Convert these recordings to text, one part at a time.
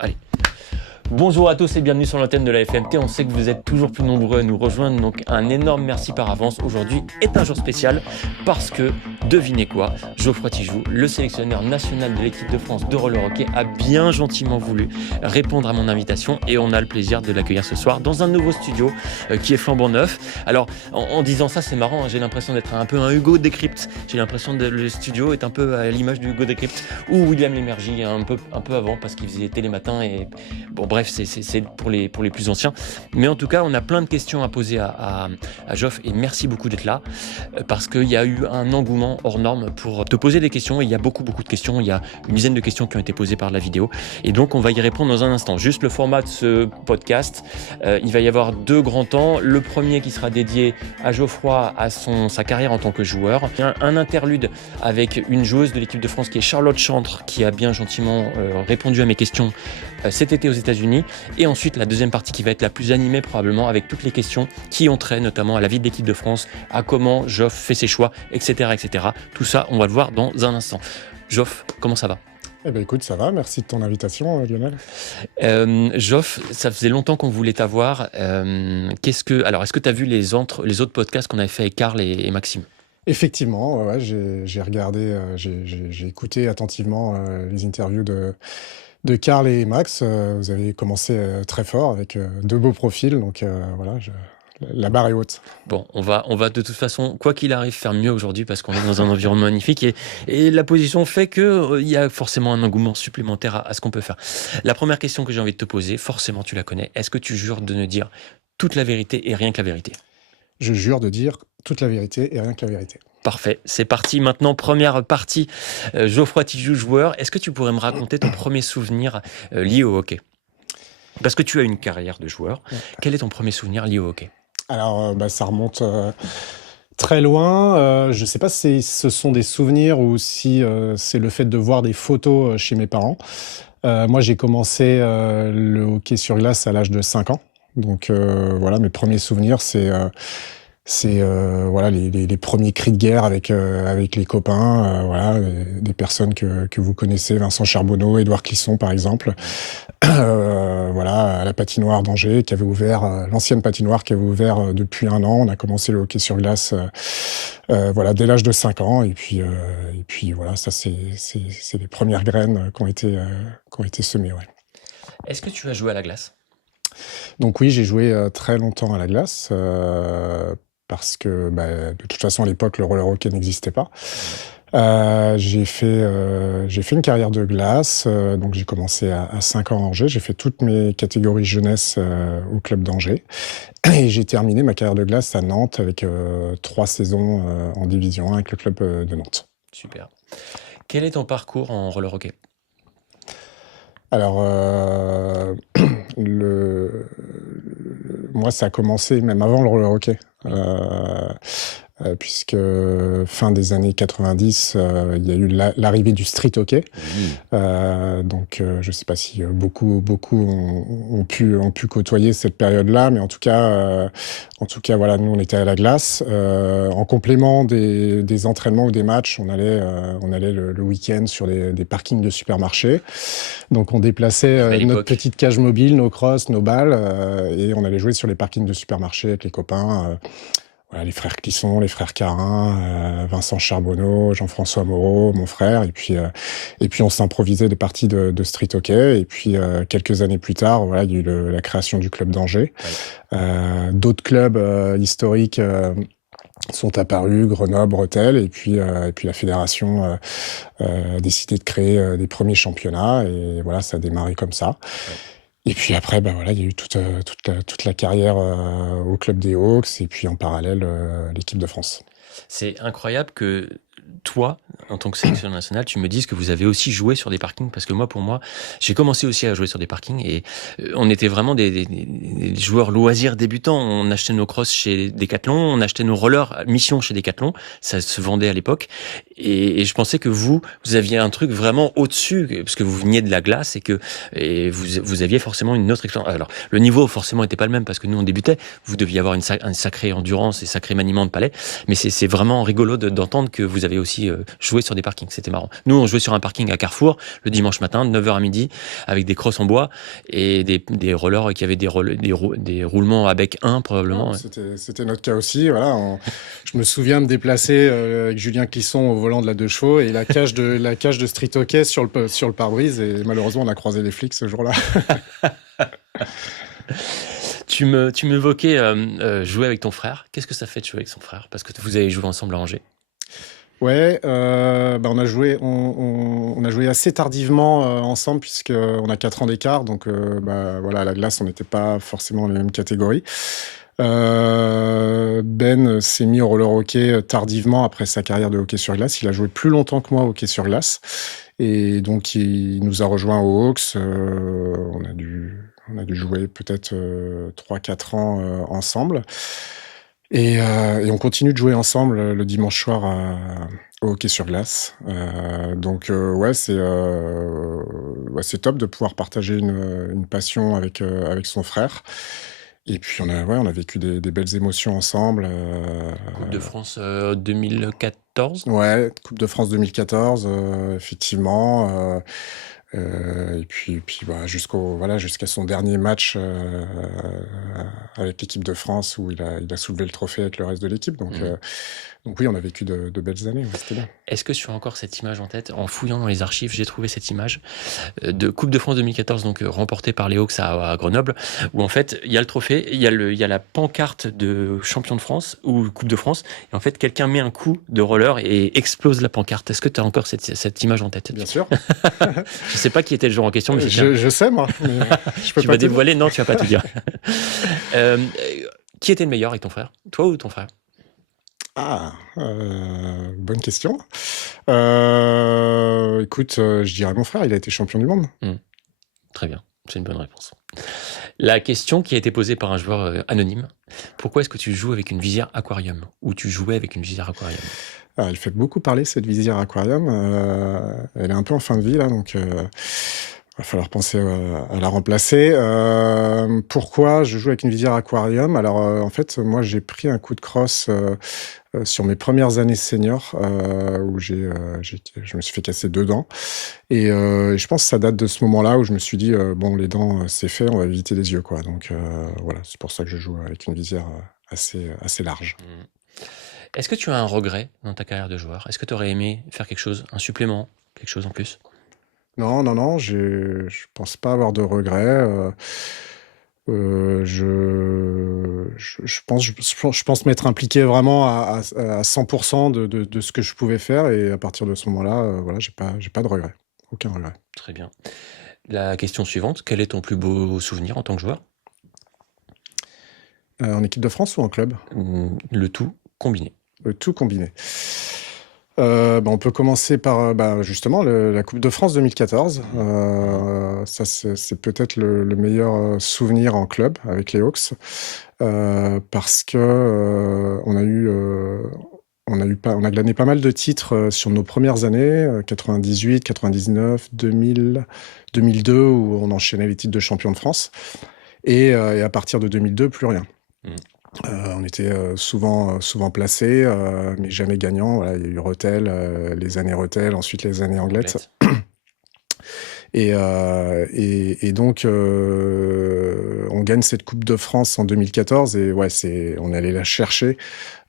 Allez. Bonjour à tous et bienvenue sur l'antenne de la FMT. On sait que vous êtes toujours plus nombreux à nous rejoindre, donc un énorme merci par avance. Aujourd'hui est un jour spécial parce que, devinez quoi, Geoffroy Tijoux, le sélectionneur national de l'équipe de France de roller hockey, a bien gentiment voulu répondre à mon invitation et on a le plaisir de l'accueillir ce soir dans un nouveau studio qui est flambant neuf. Alors, en disant ça, c'est marrant, hein, j'ai l'impression d'être un peu un Hugo Décrypte. J'ai l'impression que le studio est un peu à l'image du Hugo Décrypte ou William Lémergie, un peu avant parce qu'il faisait télé matin et bon bref, c'est pour les plus anciens. Mais en tout cas, on a plein de questions à poser à Geoff et merci beaucoup d'être là parce qu'il y a eu un engouement hors norme pour te poser des questions. Et il y a beaucoup de questions. Il y a une dizaine de questions qui ont été posées par la vidéo et donc on va y répondre dans un instant. Juste le format de ce podcast, il va y avoir deux grands temps. Le premier qui sera dédié à Geoffroy, à sa carrière en tant que joueur. Un interlude avec une joueuse de l'équipe de France qui est Charlotte Chantre, qui a bien gentiment répondu à mes questions cet été aux États-Unis. Et ensuite, la deuxième partie qui va être la plus animée probablement avec toutes les questions qui ont trait notamment à la vie de l'équipe de France, à comment Geoff fait ses choix, etc., etc. Tout ça, on va le voir dans un instant. Geoff, comment ça va ? Eh bien écoute, ça va, merci de ton invitation Lionel. Geoff, ça faisait longtemps qu'on voulait t'avoir. Est-ce que tu as vu les autres podcasts qu'on avait fait avec Karl et Maxime ? Effectivement, ouais, j'ai regardé, j'ai écouté attentivement les interviews de Karl et Max. Vous avez commencé très fort avec deux beaux profils, donc voilà, la barre est haute. Bon, on va de toute façon, quoi qu'il arrive, faire mieux aujourd'hui parce qu'on est dans un environnement magnifique et la position fait que il y a forcément un engouement supplémentaire à ce qu'on peut faire. La première question que j'ai envie de te poser, forcément tu la connais, est-ce que tu jures de ne dire toute la vérité et rien que la vérité ? Je jure de dire toute la vérité et rien que la vérité. Parfait, c'est parti maintenant, première partie, Geoffroy Tijoux, joueur. Est-ce que tu pourrais me raconter ton premier souvenir lié au hockey ? Parce que tu as une carrière de joueur, quel est ton premier souvenir lié au hockey ? Alors, ça remonte très loin. Je ne sais pas si ce sont des souvenirs ou si c'est le fait de voir des photos chez mes parents. Moi, j'ai commencé le hockey sur glace à l'âge de 5 ans. Donc voilà, mes premiers souvenirs, c'est voilà les premiers cris de guerre avec les copains, voilà, des personnes que vous connaissez, Vincent Charbonneau, Édouard Clisson par exemple. Voilà, à la patinoire d'Angers, qui avait ouvert, l'ancienne patinoire qui avait ouvert depuis 1 an. On a commencé le hockey sur glace voilà, dès l'âge de 5 ans. Et puis voilà, ça c'est les premières graines qui ont été semées. Ouais. Est-ce que tu as joué à la glace ? Donc oui, j'ai joué très longtemps à la glace. Parce que de toute façon, à l'époque, le roller hockey n'existait pas. J'ai fait une carrière de glace, donc j'ai commencé à 5 ans à Angers, j'ai fait toutes mes catégories jeunesse au club d'Angers, et j'ai terminé ma carrière de glace à Nantes avec 3 saisons en division 1 avec le club de Nantes. Super. Quel est ton parcours en roller hockey ? Alors, moi, ça a commencé même avant le roller hockey. Puisque fin des années 90, il y a eu l'arrivée du street hockey. Donc, je ne sais pas si beaucoup ont pu côtoyer cette période-là, mais en tout cas, voilà, nous on était à la glace. En complément des entraînements ou des matchs, on allait le week-end sur des parkings de supermarchés. Donc, on déplaçait notre petite cage mobile, nos crosses, nos balles, et on allait jouer sur les parkings de supermarchés avec les copains. Voilà, les frères Clisson, les frères Carin, Vincent Charbonneau, Jean-François Moreau, mon frère, et puis on s'improvisait des parties de street hockey. Et puis quelques années plus tard, voilà, il y a eu la création du club d'Angers. Ouais. D'autres clubs historiques sont apparus, Grenoble, Rethel, et puis la fédération a décidé de créer des premiers championnats, et voilà, ça a démarré comme ça. Ouais. Et puis après, voilà, il y a eu toute la carrière au club des Hawks, et puis en parallèle, l'équipe de France. C'est incroyable que toi, en tant que sélectionneur national, tu me dises que vous avez aussi joué sur des parkings, parce que pour moi, j'ai commencé aussi à jouer sur des parkings et on était vraiment des joueurs loisirs débutants. On achetait nos crosses chez Decathlon, on achetait nos rollers mission chez Decathlon, ça se vendait à l'époque. Et je pensais que vous aviez un truc vraiment au-dessus, parce que vous veniez de la glace et vous aviez forcément une autre expérience. Alors, le niveau forcément n'était pas le même parce que nous on débutait. Vous deviez avoir une sacrée endurance et sacré maniement de palais, mais c'est vraiment rigolo d'entendre que vous avez allait aussi jouer sur des parkings. C'était marrant. Nous, on jouait sur un parking à Carrefour le dimanche matin, de 9h à midi, avec des crosses en bois et des rollers qui avaient des roulements à bec 1 probablement. C'était notre cas aussi. Voilà, je me souviens me déplacer avec Julien Clisson au volant de la 2 chevaux et la cage de street hockey sur le pare-brise. Et malheureusement, on a croisé les flics ce jour-là. Tu m'évoquais jouer avec ton frère. Qu'est-ce que ça fait de jouer avec son frère? Parce que vous avez joué ensemble à Angers. Ouais, on a joué assez tardivement ensemble puisqu'on a 4 ans d'écart. Donc voilà, à la glace, on n'était pas forcément dans les mêmes catégories. Ben s'est mis au roller hockey tardivement après sa carrière de hockey sur glace. Il a joué plus longtemps que moi au hockey sur glace. Et donc, il nous a rejoints aux Hawks. On a dû jouer peut-être 3-4 ans ensemble. Et on continue de jouer ensemble le dimanche soir au hockey sur glace. Ouais, c'est top de pouvoir partager une passion avec son frère. Et puis on a vécu des belles émotions ensemble. Coupe de France 2014. Ouais, Coupe de France 2014, effectivement. Et puis jusqu'à son dernier match avec l'équipe de France où il a soulevé le trophée avec le reste de l'équipe. Donc oui, on a vécu de belles années. Ouais, c'était bien. Est-ce que tu as encore cette image en tête? En fouillant dans les archives, j'ai trouvé cette image de Coupe de France 2014, donc remportée par les Hawks à Grenoble, où en fait il y a le trophée, il y a la pancarte de champion de France ou Coupe de France, et en fait quelqu'un met un coup de roller et explose la pancarte. Est-ce que tu as encore cette image en tête? Bien sûr. Je sais pas qui était le joueur en question, mais je sais moi. Mais je peux tu pas vas dévoiler? Non, tu vas pas tout dire. Qui était le meilleur avec ton frère? Toi ou ton frère? Bonne question. Écoute, je dirais mon frère, il a été champion du monde. Très bien, c'est une bonne réponse. La question qui a été posée par un joueur anonyme: pourquoi est-ce que tu joues avec une visière aquarium? Ou tu jouais avec une visière aquarium? Elle fait beaucoup parler, cette visière aquarium. Elle est un peu en fin de vie, là, donc va falloir penser à la remplacer. Pourquoi je joue avec une visière aquarium? Alors, en fait, moi, j'ai pris un coup de crosse sur mes premières années seniors, où je me suis fait casser 2 dents. Et je pense que ça date de ce moment-là où je me suis dit, bon, les dents, c'est fait, on va éviter les yeux, quoi. Donc voilà, c'est pour ça que je joue avec une visière assez large. Est-ce que tu as un regret dans ta carrière de joueur? Est-ce que tu aurais aimé faire quelque chose, un supplément, quelque chose en plus? Non, je pense pas avoir de regrets. Je pense m'être impliqué vraiment à 100% de ce que je pouvais faire, et à partir de ce moment-là, voilà, j'ai pas de regrets. Aucun regret. Très bien. La question suivante: quel est ton plus beau souvenir en tant que joueur? En équipe de France ou en club? Le tout combiné. Le tout combiné. On peut commencer par justement la Coupe de France 2014. Ça, c'est peut-être le meilleur souvenir en club avec les Hawks, parce que on a glané pas mal de titres sur nos premières années, 98, 99, 2000, 2002, où on enchaînait les titres de champion de France. Et à partir de 2002, plus rien. On était souvent placés, mais jamais gagnants. Voilà, il y a eu Rethel, les années Rethel, ensuite les années Anglettes. Et donc, on gagne cette Coupe de France en 2014, et ouais, on est allé la chercher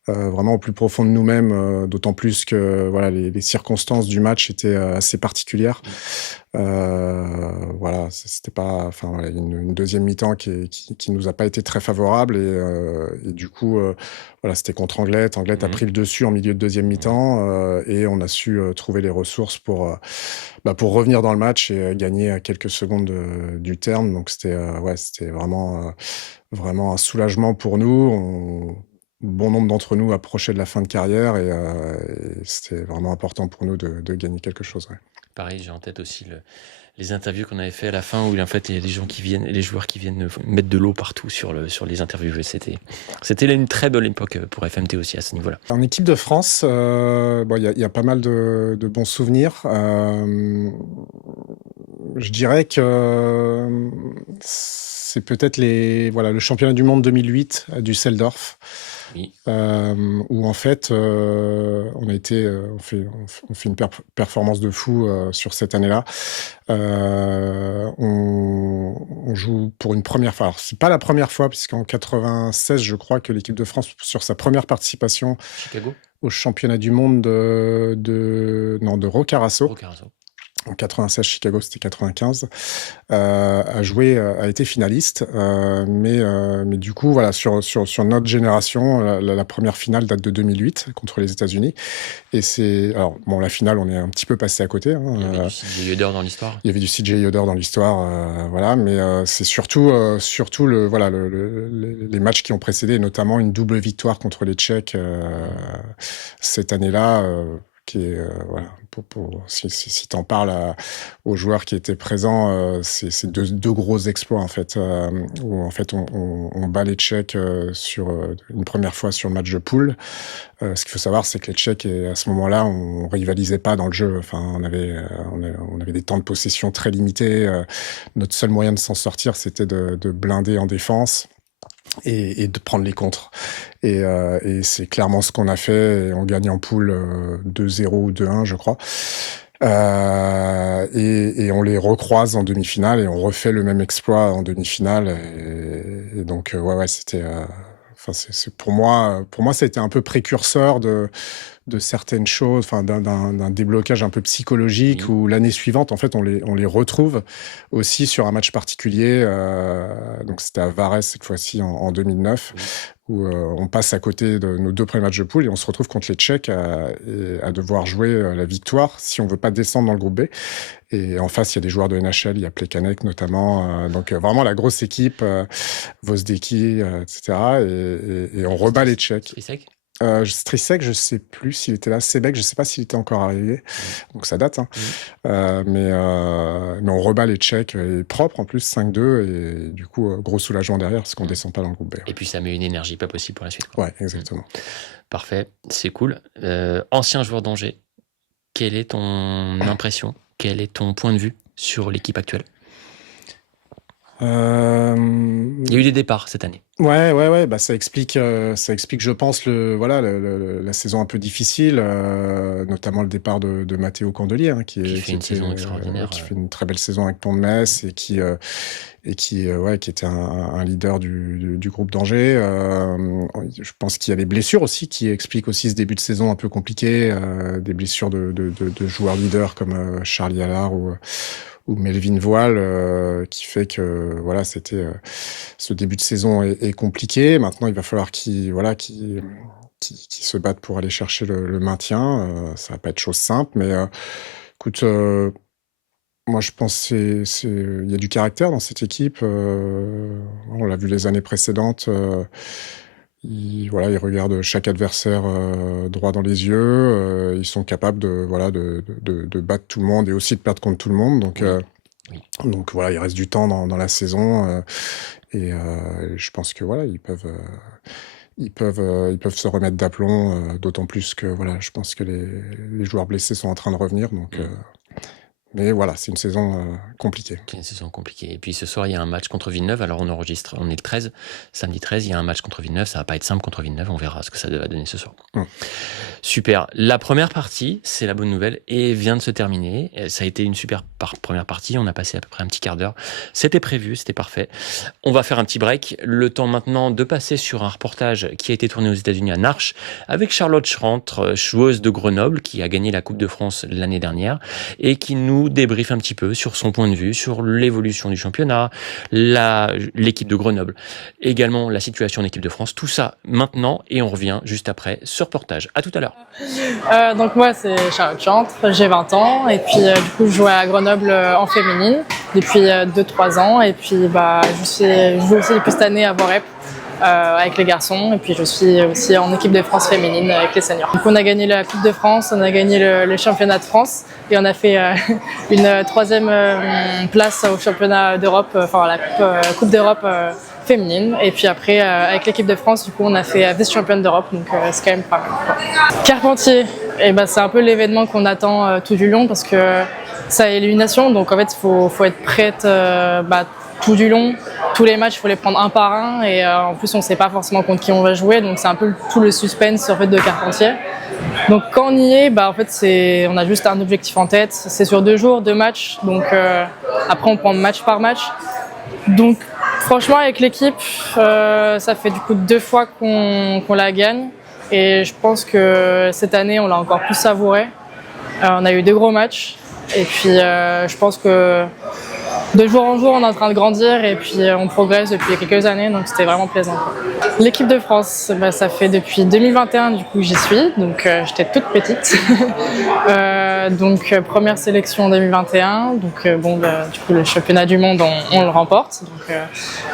vraiment au plus profond de nous-mêmes, d'autant plus que voilà, les circonstances du match étaient assez particulières. Voilà, c'était pas, enfin voilà, une deuxième mi-temps qui nous a pas été très favorable, et du coup voilà, c'était contre Anglet. Anglet a pris le dessus en milieu de deuxième mi-temps, et on a su trouver les ressources pour revenir dans le match et gagner à quelques secondes du terme. Donc c'était vraiment un soulagement pour nous. Bon nombre d'entre nous approchaient de la fin de carrière, et c'était vraiment important pour nous de gagner quelque chose. Ouais. Pareil, j'ai en tête aussi les interviews qu'on avait fait à la fin, où en fait il y a des gens les joueurs qui viennent mettre de l'eau partout sur les interviews. C'était une très belle époque pour FMT aussi à ce niveau-là. En équipe de France, il y a pas mal de bons souvenirs. Je dirais que c'est peut-être le championnat du monde 2008 à Düsseldorf. Oui. où en fait, on fait une performance de fou sur cette année-là. On joue pour une première fois. Alors, c'est pas la première fois, puisqu'en 96, je crois que l'équipe de France, sur sa première participation Chicago. au championnat du monde de Roccaraso, Roccaraso. en 96, Chicago, c'était 95, a été finaliste. Mais du coup, voilà, sur notre génération, la première finale date de 2008 contre les États-Unis. Et alors, bon, la finale, on est un petit peu passé à côté. Il y avait du CJ Yoder dans l'histoire. Il y avait du CJ Yoder dans l'histoire, voilà. Mais c'est surtout les matchs qui ont précédé, notamment une double victoire contre les Tchèques cette année-là. Qui est voilà, si t'en parles aux joueurs qui étaient présents, c'est deux gros exploits en fait, où en fait on bat les Tchèques sur une première fois sur le match de poule. Ce qu'il faut savoir, c'est que les Tchèques, à ce moment-là, on rivalisait pas dans le jeu. Enfin, on avait des temps de possession très limités. Notre seul moyen de s'en sortir, c'était de blinder en défense et de prendre les contres. Et c'est clairement ce qu'on a fait. Et on gagne en poule 2-0 ou 2-1, je crois. Et on les recroise en demi-finale et on refait le même exploit en demi-finale. Et donc, ouais, c'était... Enfin, c'est pour moi, ça a été un peu précurseur de certaines choses, enfin d'un déblocage un peu psychologique où l'année suivante, en fait, on les retrouve aussi sur un match particulier. Donc c'était à Varese cette fois-ci en 2009, où on passe à côté de nos deux premiers matchs de poule et on se retrouve contre les Tchèques à devoir jouer la victoire si on veut pas descendre dans le groupe B. Et en face, il y a des joueurs de NHL, il y a Plekanec notamment, donc vraiment la grosse équipe, Vozdecki, etc. Et on rebat les Tchèques. Strisek, je sais plus s'il était là. Sebek, je sais pas s'il était encore arrivé. Donc ça date. Hein. Mais on rebat les Tchèques propre en plus 5-2 et du coup gros soulagement derrière parce qu'on descend pas dans le groupe B. Et puis ça met une énergie pas possible pour la suite. Quoi. Ouais, exactement. Parfait, c'est cool. Ancien joueur d'Angers, quelle est ton impression? Quel est ton point de vue sur l'équipe actuelle? Il y a eu des départs cette année. Ouais, bah ça explique, je pense, la saison un peu difficile, notamment le départ de Matteo Candelier, hein, qui fait une saison extraordinaire, qui fait une très belle saison avec Pont-de-Metz et qui était un leader du groupe d'Angers. Je pense qu'il y a des blessures aussi qui expliquent aussi ce début de saison un peu compliqué, des blessures de joueurs leaders comme Charlie Allard ou Melvin Voile, qui fait que voilà, c'était ce début de saison est compliqué. Maintenant, il va falloir qu'ils se battent pour aller chercher le maintien. Ça va pas être chose simple, mais écoute, moi je pense il y a du caractère dans cette équipe. On l'a vu les années précédentes. Ils regardent chaque adversaire droit dans les yeux. Ils sont capables de battre tout le monde et aussi de perdre contre tout le monde. Donc, donc voilà, il reste du temps dans la saison et je pense que voilà, ils peuvent se remettre d'aplomb. D'autant plus que voilà, je pense que les joueurs blessés sont en train de revenir. Donc mais voilà, c'est une saison compliquée. C'est une saison compliquée. Et puis ce soir, il y a un match contre Villeneuve. Alors on enregistre, on est le 13, samedi 13, il y a un match contre Villeneuve. Ça va pas être simple contre Villeneuve, on verra ce que ça va donner ce soir. Super. La première partie, c'est la bonne nouvelle, et vient de se terminer. Ça a été une super première partie. On a passé à peu près un petit quart d'heure. C'était prévu, c'était parfait. On va faire un petit break. Le temps maintenant de passer sur un reportage qui a été tourné aux États-Unis à Narches avec Charlotte Schrantre, joueuse de Grenoble, qui a gagné la Coupe de France l'année dernière et qui nous débriefe un petit peu sur son point de vue, sur l'évolution du championnat, l'équipe de Grenoble, également la situation en équipe de France, tout ça maintenant, et on revient juste après ce reportage. À tout à l'heure. Donc moi c'est Charlotte Schrantre, j'ai 20 ans et puis du coup je joue à Grenoble en féminine depuis 2-3 ans et puis je joue aussi depuis cette année à Vorep avec les garçons et puis je suis aussi en équipe de France féminine avec les seniors. Donc on a gagné la Coupe de France, on a gagné le championnat de France et on a fait une 3e place au championnat d'Europe, la Coupe d'Europe féminine et puis après avec l'équipe de France du coup on a fait vice-championne d'Europe donc c'est quand même pas mal quoi. Carpentier, c'est un peu l'événement qu'on attend tout du long parce que c'est à élimination donc en fait il faut être prête tout du long. Tous les matchs, il faut les prendre un par un et en plus on ne sait pas forcément contre qui on va jouer, donc c'est un peu tout le suspense en fait de Carpentier. Donc quand on y est, bah en fait on a juste un objectif en tête. C'est sur 2 jours, 2 matchs, donc après on prend match par match. Donc franchement avec l'équipe, ça fait du coup 2 fois qu'on la gagne et je pense que cette année on l'a encore plus savouré. On a eu 2 gros matchs et puis je pense que de jour en jour, on est en train de grandir et puis on progresse depuis quelques années, donc c'était vraiment plaisant. L'équipe de France, bah, ça fait depuis 2021 du coup j'y suis, donc j'étais toute petite. Donc première sélection en 2021, donc du coup le championnat du monde on le remporte. Donc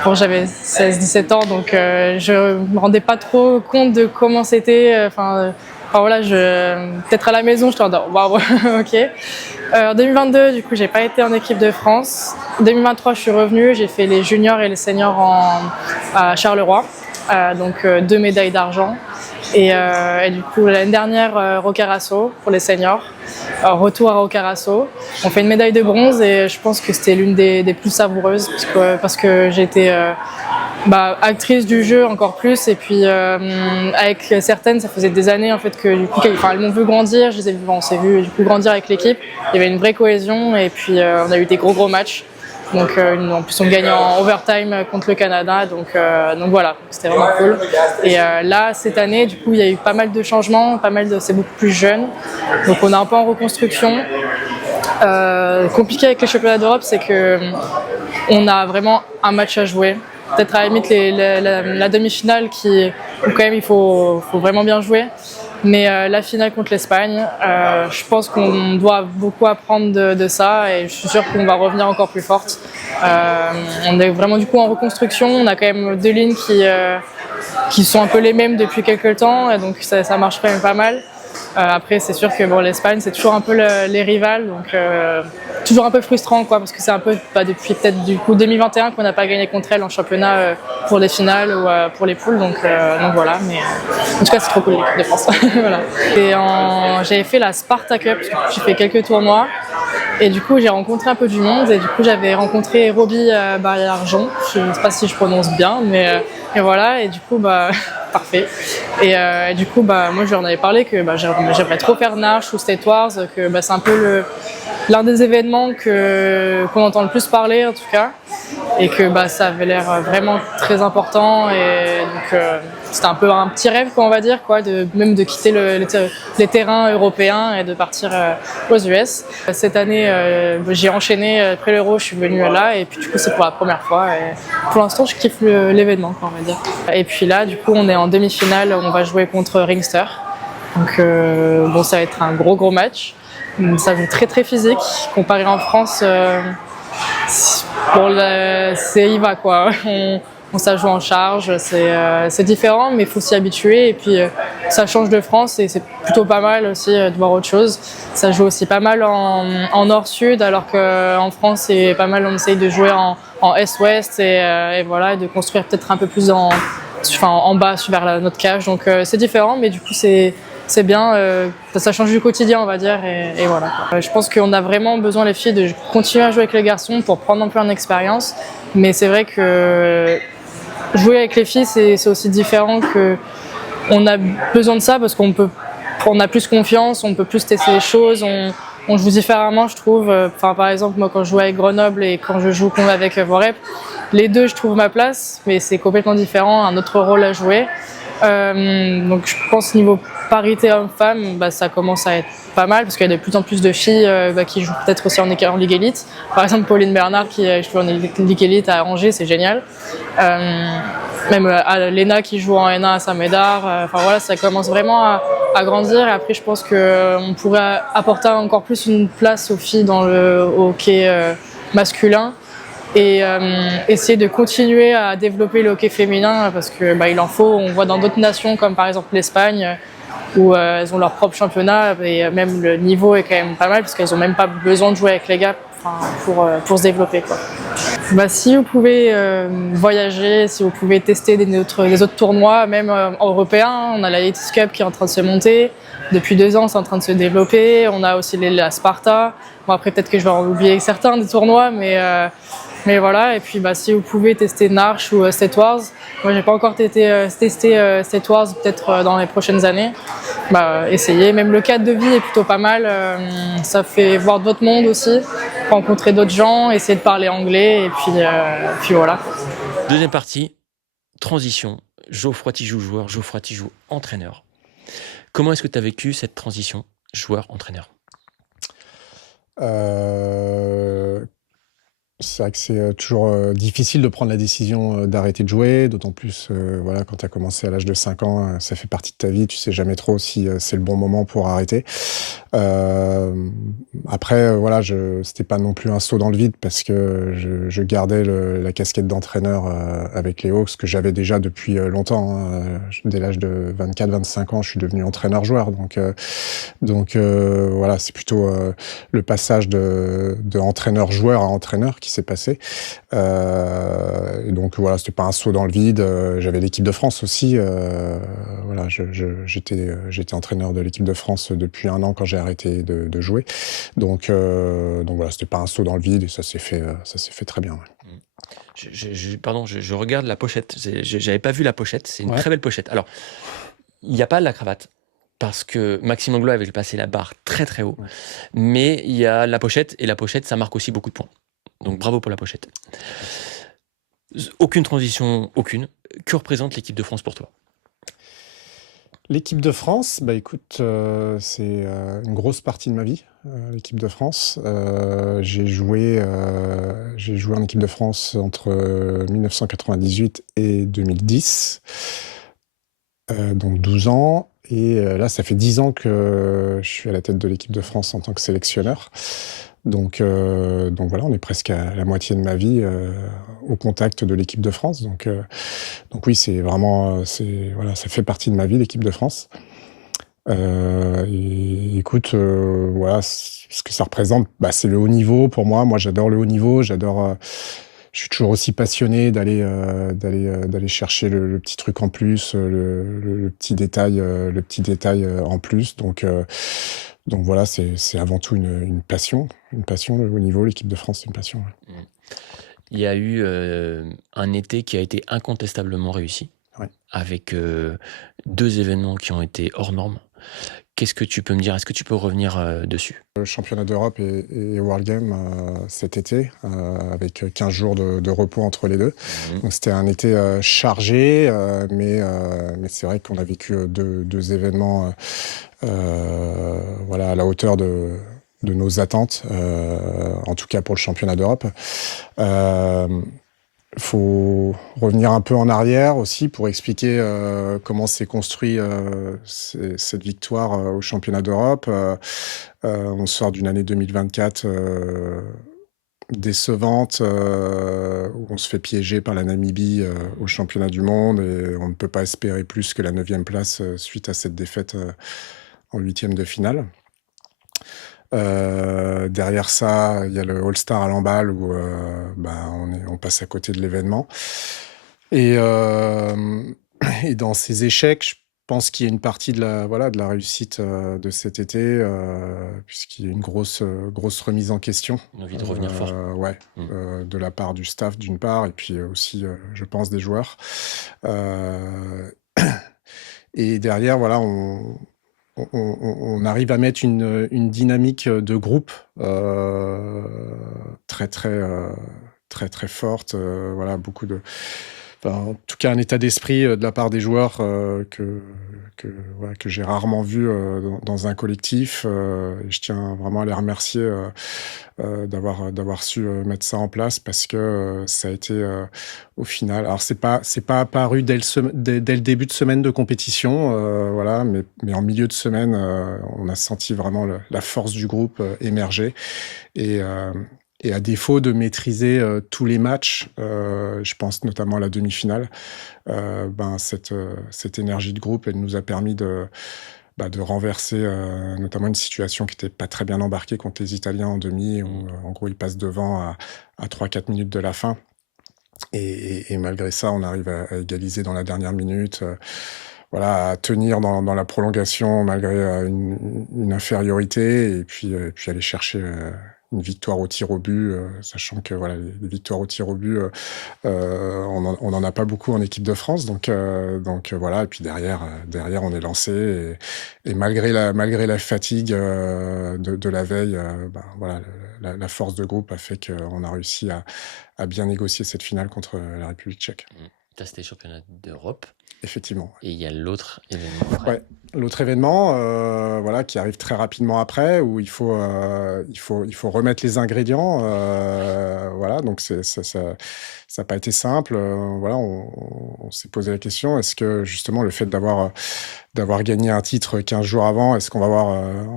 bon, j'avais 16-17 ans, donc je me rendais pas trop compte de comment c'était. Voilà, peut-être à la maison, je t'en dis waouh, ok. En 2022, du coup, j'ai pas été en équipe de France. En 2023, je suis revenue, j'ai fait les juniors et les seniors à Charleroi, donc 2 médailles d'argent. Et du coup, l'année dernière, Roccaraso pour les seniors. Retour à Roccaraso. On fait une médaille de bronze et je pense que c'était l'une des plus savoureuses parce que j'ai été actrice du jeu encore plus et puis avec certaines ça faisait des années en fait que du coup elles m'ont vu grandir, on s'est vu du coup grandir avec l'équipe, il y avait une vraie cohésion et puis on a eu des gros matchs. Donc en plus on gagne en overtime contre le Canada, donc voilà, c'était vraiment cool. Et là cette année du coup il y a eu pas mal de changements, c'est beaucoup plus jeune, donc on est un peu en reconstruction. Compliqué avec les championnats d'Europe, c'est que on a vraiment un match à jouer. Peut-être à la limite la demi-finale où quand même il faut vraiment bien jouer. Mais la finale contre l'Espagne, je pense qu'on doit beaucoup apprendre de ça et je suis sûre qu'on va revenir encore plus forte. On est vraiment du coup en reconstruction, on a quand même 2 lignes qui sont un peu les mêmes depuis quelques temps et donc ça marche quand même pas mal. Après c'est sûr que l'Espagne c'est toujours un peu les rivales, donc toujours un peu frustrant parce que c'est un peu depuis peut-être du coup 2021 qu'on n'a pas gagné contre elle en championnat pour les finales ou pour les poules, donc voilà, mais en tout cas c'est trop cool l'équipe de France. Voilà. Et j'avais fait la Sparta Cup, j'ai fait quelques tournois et du coup j'ai rencontré un peu du monde et du coup j'avais rencontré Roby Barrière-Argent, je ne sais pas si je prononce bien, mais et voilà, et du coup parfait. Et du coup moi je lui en avais parlé que j'aimerais trop faire Nash ou State Wars, que c'est un peu l'un des événements qu'on entend le plus parler en tout cas, et que ça avait l'air vraiment très important et donc c'était un peu un petit rêve on va dire même de quitter les terrains européens et de partir aux US. Cette année j'ai enchaîné après l'Euro, je suis venue là et puis du coup c'est pour la première fois et pour l'instant je kiffe l'événement on va dire. Et puis là du coup on est en demi-finale, on va jouer contre Ringster, donc ça va être un gros match. Ça joue très très physique, comparé en France, il va ça joue en charge, c'est différent mais il faut s'y habituer et puis ça change de France et c'est plutôt pas mal aussi de voir autre chose. Ça joue aussi pas mal en nord-sud alors qu'en France c'est pas mal, on essaye de jouer en est-ouest et voilà, et de construire peut-être un peu plus en bas vers notre cage, donc c'est différent mais du coup c'est bien, ça change du quotidien on va dire et voilà. Je pense qu'on a vraiment besoin les filles de continuer à jouer avec les garçons pour prendre un peu en expérience, mais c'est vrai que jouer avec les filles c'est aussi différent, que on a besoin de ça parce qu'on a plus confiance, on peut plus tester les choses, on joue différemment je trouve. Par exemple moi quand je joue avec Grenoble et quand je joue avec Vorep, les deux je trouve ma place mais c'est complètement différent, un autre rôle à jouer. Donc je pense niveau parité homme-femme, ça commence à être pas mal parce qu'il y a de plus en plus de filles qui jouent peut-être aussi en Ligue Elite. Par exemple Pauline Bernard qui joue en Ligue Elite à Angers, c'est génial. Même Léna qui joue en N1 à Saint-Médard. Voilà, ça commence vraiment à grandir et après je pense qu'on pourrait apporter encore plus une place aux filles dans le hockey masculin. Et essayer de continuer à développer le hockey féminin parce que il en faut. On voit dans d'autres nations comme par exemple l'Espagne où elles ont leur propre championnat et même le niveau est quand même pas mal parce qu'elles ont même pas besoin de jouer avec les gars pour se développer si vous pouvez voyager, si vous pouvez tester des autres tournois même européens, on a la Yetis Cup qui est en train de se monter depuis 2 ans, c'est en train de se développer, on a aussi la Sparta. Après peut-être que je vais en oublier certains des tournois mais Mais voilà, et puis si vous pouvez tester Narch ou State Wars, moi j'ai pas encore testé State Wars, peut-être dans les prochaines années. Essayez, même le cadre de vie est plutôt pas mal, ça fait voir d'autres mondes aussi, rencontrer d'autres gens, essayer de parler anglais, et puis voilà. Deuxième partie, transition, Geoffroy Tijoux joueur, Geoffroy Tijoux entraîneur. Comment est-ce que tu as vécu cette transition joueur-entraîneur ? C'est vrai que c'est toujours difficile de prendre la décision d'arrêter de jouer, d'autant plus voilà, quand tu as commencé à l'âge de 5 ans, ça fait partie de ta vie, tu sais jamais trop si c'est le bon moment pour arrêter. Après, voilà, c'était pas non plus un saut dans le vide parce que je gardais la casquette d'entraîneur avec les Hawks que j'avais déjà depuis longtemps. Hein. Dès l'âge de 24-25 ans, je suis devenu entraîneur-joueur. Donc voilà, c'est plutôt le passage de entraîneur-joueur à entraîneur qui s'est passé. Et donc voilà, c'était pas un saut dans le vide. J'avais l'équipe de France aussi. Voilà, j'étais entraîneur de l'équipe de France depuis 1 an quand j'ai arrêté de jouer. Donc voilà, c'était pas un saut dans le vide et ça s'est fait très bien. Ouais. Pardon, je regarde la pochette. J'avais pas vu la pochette. C'est une Ouais. très belle pochette. Alors, il n'y a pas la cravate. Parce que Maxime Anglo avait passé la barre très très haut. Ouais. Mais il y a la pochette, et la pochette, ça marque aussi beaucoup de points. Donc bravo pour la pochette. Aucune transition, aucune. Que représente l'équipe de France pour toi ? L'équipe de France, écoute, c'est une grosse partie de ma vie, l'équipe de France. J'ai joué en équipe de France entre 1998 et 2010, donc 12 ans. Et là, ça fait 10 ans que je suis à la tête de l'équipe de France en tant que sélectionneur. Donc voilà, on est presque à la moitié de ma vie au contact de l'équipe de France. Donc oui, c'est vraiment, voilà, ça fait partie de ma vie, l'équipe de France. Et écoute, voilà, ce que ça représente, c'est le haut niveau pour moi. Moi, j'adore le haut niveau. Je suis toujours aussi passionné d'aller chercher le petit truc en plus, le petit détail en plus. Donc voilà, c'est avant tout une passion, le haut niveau. L'équipe de France, c'est une passion. Ouais. Il y a eu un été qui a été incontestablement réussi, ouais. Avec 2 événements qui ont été hors normes. Qu'est-ce que tu peux me dire ? Est-ce que tu peux revenir dessus ? Le championnat d'Europe et World Game cet été, avec 15 jours de repos entre les deux. Donc c'était un été chargé, mais c'est vrai qu'on a vécu deux événements voilà, à la hauteur de nos attentes, en tout cas pour le championnat d'Europe. Faut revenir un peu en arrière aussi pour expliquer comment s'est construit cette victoire au championnat d'Europe. On sort d'une année 2024 décevante, où on se fait piéger par la Namibie au championnat du monde et on ne peut pas espérer plus que la 9e place suite à cette défaite en 8e de finale. Derrière ça, il y a le All-Star à l'Handball où on passe à côté de l'événement. Et dans ces échecs, je pense qu'il y a une partie de la réussite de cet été, puisqu'il y a une grosse remise en question. Une envie de revenir fort. Ouais, de la part du staff d'une part, et puis aussi, je pense, des joueurs. Et derrière, voilà, on arrive à mettre une dynamique de groupe très très forte. Voilà, en tout cas un état d'esprit de la part des joueurs que j'ai rarement vu dans un collectif. Et je tiens vraiment à les remercier d'avoir su mettre ça en place parce que ça a été au final. Alors c'est pas apparu dès le début de semaine de compétition, voilà, mais en milieu de semaine, on a senti vraiment la force du groupe émerger et à défaut de maîtriser tous les matchs, je pense notamment à la demi-finale, cette énergie de groupe, elle nous a permis de renverser notamment une situation qui n'était pas très bien embarquée contre les Italiens en demi, où en gros ils passent devant à 3-4 minutes de la fin. Et malgré ça, on arrive à égaliser dans la dernière minute, voilà, à tenir dans la prolongation malgré une infériorité, et puis aller chercher une victoire au tir au but, sachant que voilà, les victoires au tir au but, on en a pas beaucoup en équipe de France, donc voilà. Et puis derrière, on est lancé et malgré la fatigue de la veille, voilà, la force de groupe a fait qu'on a réussi à bien négocier cette finale contre la République tchèque. Ça, c'était les championnats d'Europe. Effectivement. Et il y a l'autre événement après. Ouais, l'autre événement, voilà, qui arrive très rapidement après, où il faut remettre les ingrédients, voilà. Donc ça n'a pas été simple. Voilà, on s'est posé la question, est-ce que justement le fait d'avoir gagné un titre 15 jours avant, est-ce qu'on va avoir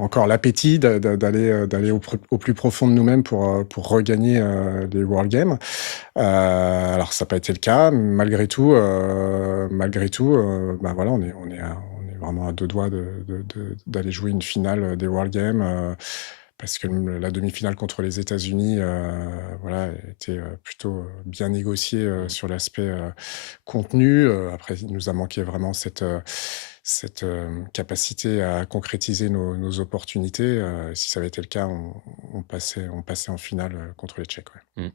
encore l'appétit d'aller au plus profond de nous-mêmes pour regagner les World Games? Alors ça n'a pas été le cas. Malgré tout, voilà, on est vraiment à 2 doigts d'aller jouer une finale des World Games, parce que la demi-finale contre les États-Unis, voilà, était plutôt bien négociée sur l'aspect contenu. Après, il nous a manqué vraiment cette capacité à concrétiser nos opportunités. Si ça avait été le cas, on passait en finale contre les Tchèques. Ouais.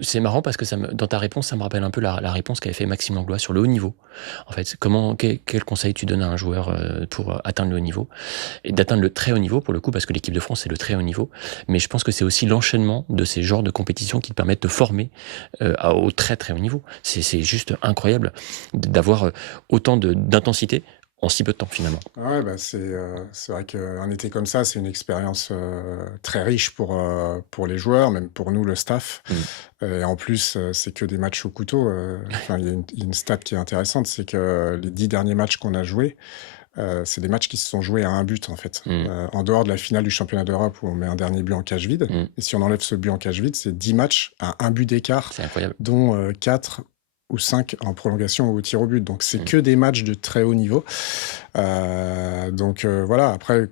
C'est marrant parce que dans ta réponse, ça me rappelle un peu la réponse qu'avait fait Maxime Langlois sur le haut niveau. En fait, quel conseil tu donnes à un joueur pour atteindre le haut niveau et d'atteindre le très haut niveau pour le coup, parce que l'équipe de France c'est le très haut niveau. Mais je pense que c'est aussi l'enchaînement de ces genres de compétitions qui te permettent de former au très très haut niveau. C'est juste incroyable d'avoir autant d'intensité en si peu de temps finalement. Ouais, c'est vrai qu'un été comme ça, c'est une expérience très riche pour les joueurs, même pour nous, le staff. Et en plus, c'est que des matchs au couteau. Il y a une stat qui est intéressante, c'est que les 10 derniers matchs qu'on a joués, c'est des matchs qui se sont joués à un but, en fait. En dehors de la finale du championnat d'Europe où on met un dernier but en cage vide. Et si on enlève ce but en cage vide, c'est 10 matchs à un but d'écart, dont 4 ou 5 en prolongation ou au tir au but. Donc, c'est que des matchs de très haut niveau. Voilà. Après,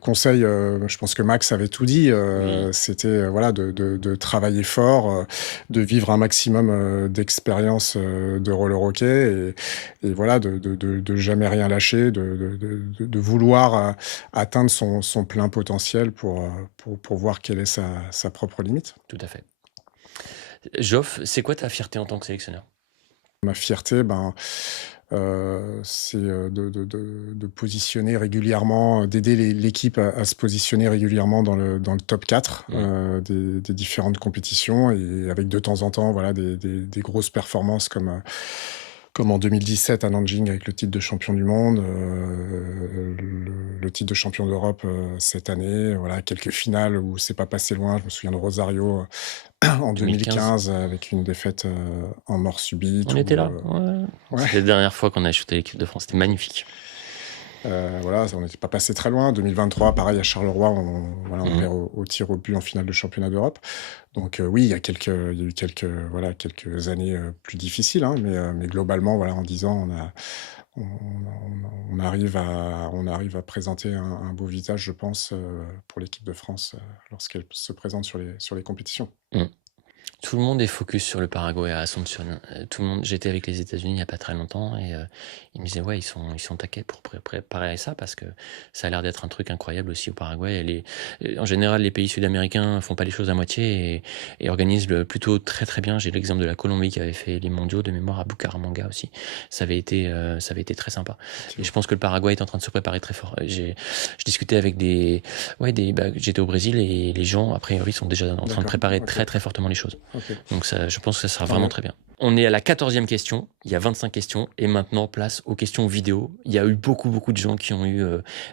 conseil, je pense que Max avait tout dit. C'était voilà, de travailler fort, de vivre un maximum d'expérience de roller hockey et voilà, de jamais rien lâcher, de vouloir atteindre son plein potentiel pour voir quelle est sa propre limite. Tout à fait. Geoff, c'est quoi ta fierté en tant que sélectionneur ? Ma fierté, c'est de positionner régulièrement, d'aider l'équipe à se positionner régulièrement dans le top 4 des différentes compétitions et avec de temps en temps voilà, des grosses performances comme en 2017 à Nanjing avec le titre de champion du monde, le titre de champion d'Europe cette année, voilà, quelques finales où c'est pas passé loin. Je me souviens de Rosario en 2015 avec une défaite en mort subite. On était là. Ouais. C'était la dernière fois qu'on a shooté l'équipe de France. C'était magnifique. Voilà, on n'était pas passé très loin. 2023, pareil à Charleroi, on perd au tir au but en finale de championnat d'Europe. Donc oui, il y a eu quelques années plus difficiles, hein, mais globalement, voilà, en 10 ans, on arrive à présenter un beau visage, je pense, pour l'équipe de France lorsqu'elle se présente sur les compétitions. Tout le monde est focus sur le Paraguay à Asunción. J'étais avec les États-Unis il n'y a pas très longtemps et ils me disaient ouais, ils sont taqués pour préparer ça parce que ça a l'air d'être un truc incroyable aussi au Paraguay. En général, les pays sud-américains font pas les choses à moitié et organisent plutôt très très bien. J'ai l'exemple de la Colombie qui avait fait les mondiaux de mémoire à Bucaramanga aussi. Ça avait été très sympa. Et je pense que le Paraguay est en train de se préparer très fort. Je discutais avec j'étais au Brésil et les gens a priori sont déjà en train de préparer très très fortement les choses. Okay. Donc je pense que ça sera vraiment très bien. On est à la 14e question, il y a 25 questions et maintenant place aux questions vidéo. Il y a eu beaucoup de gens qui ont eu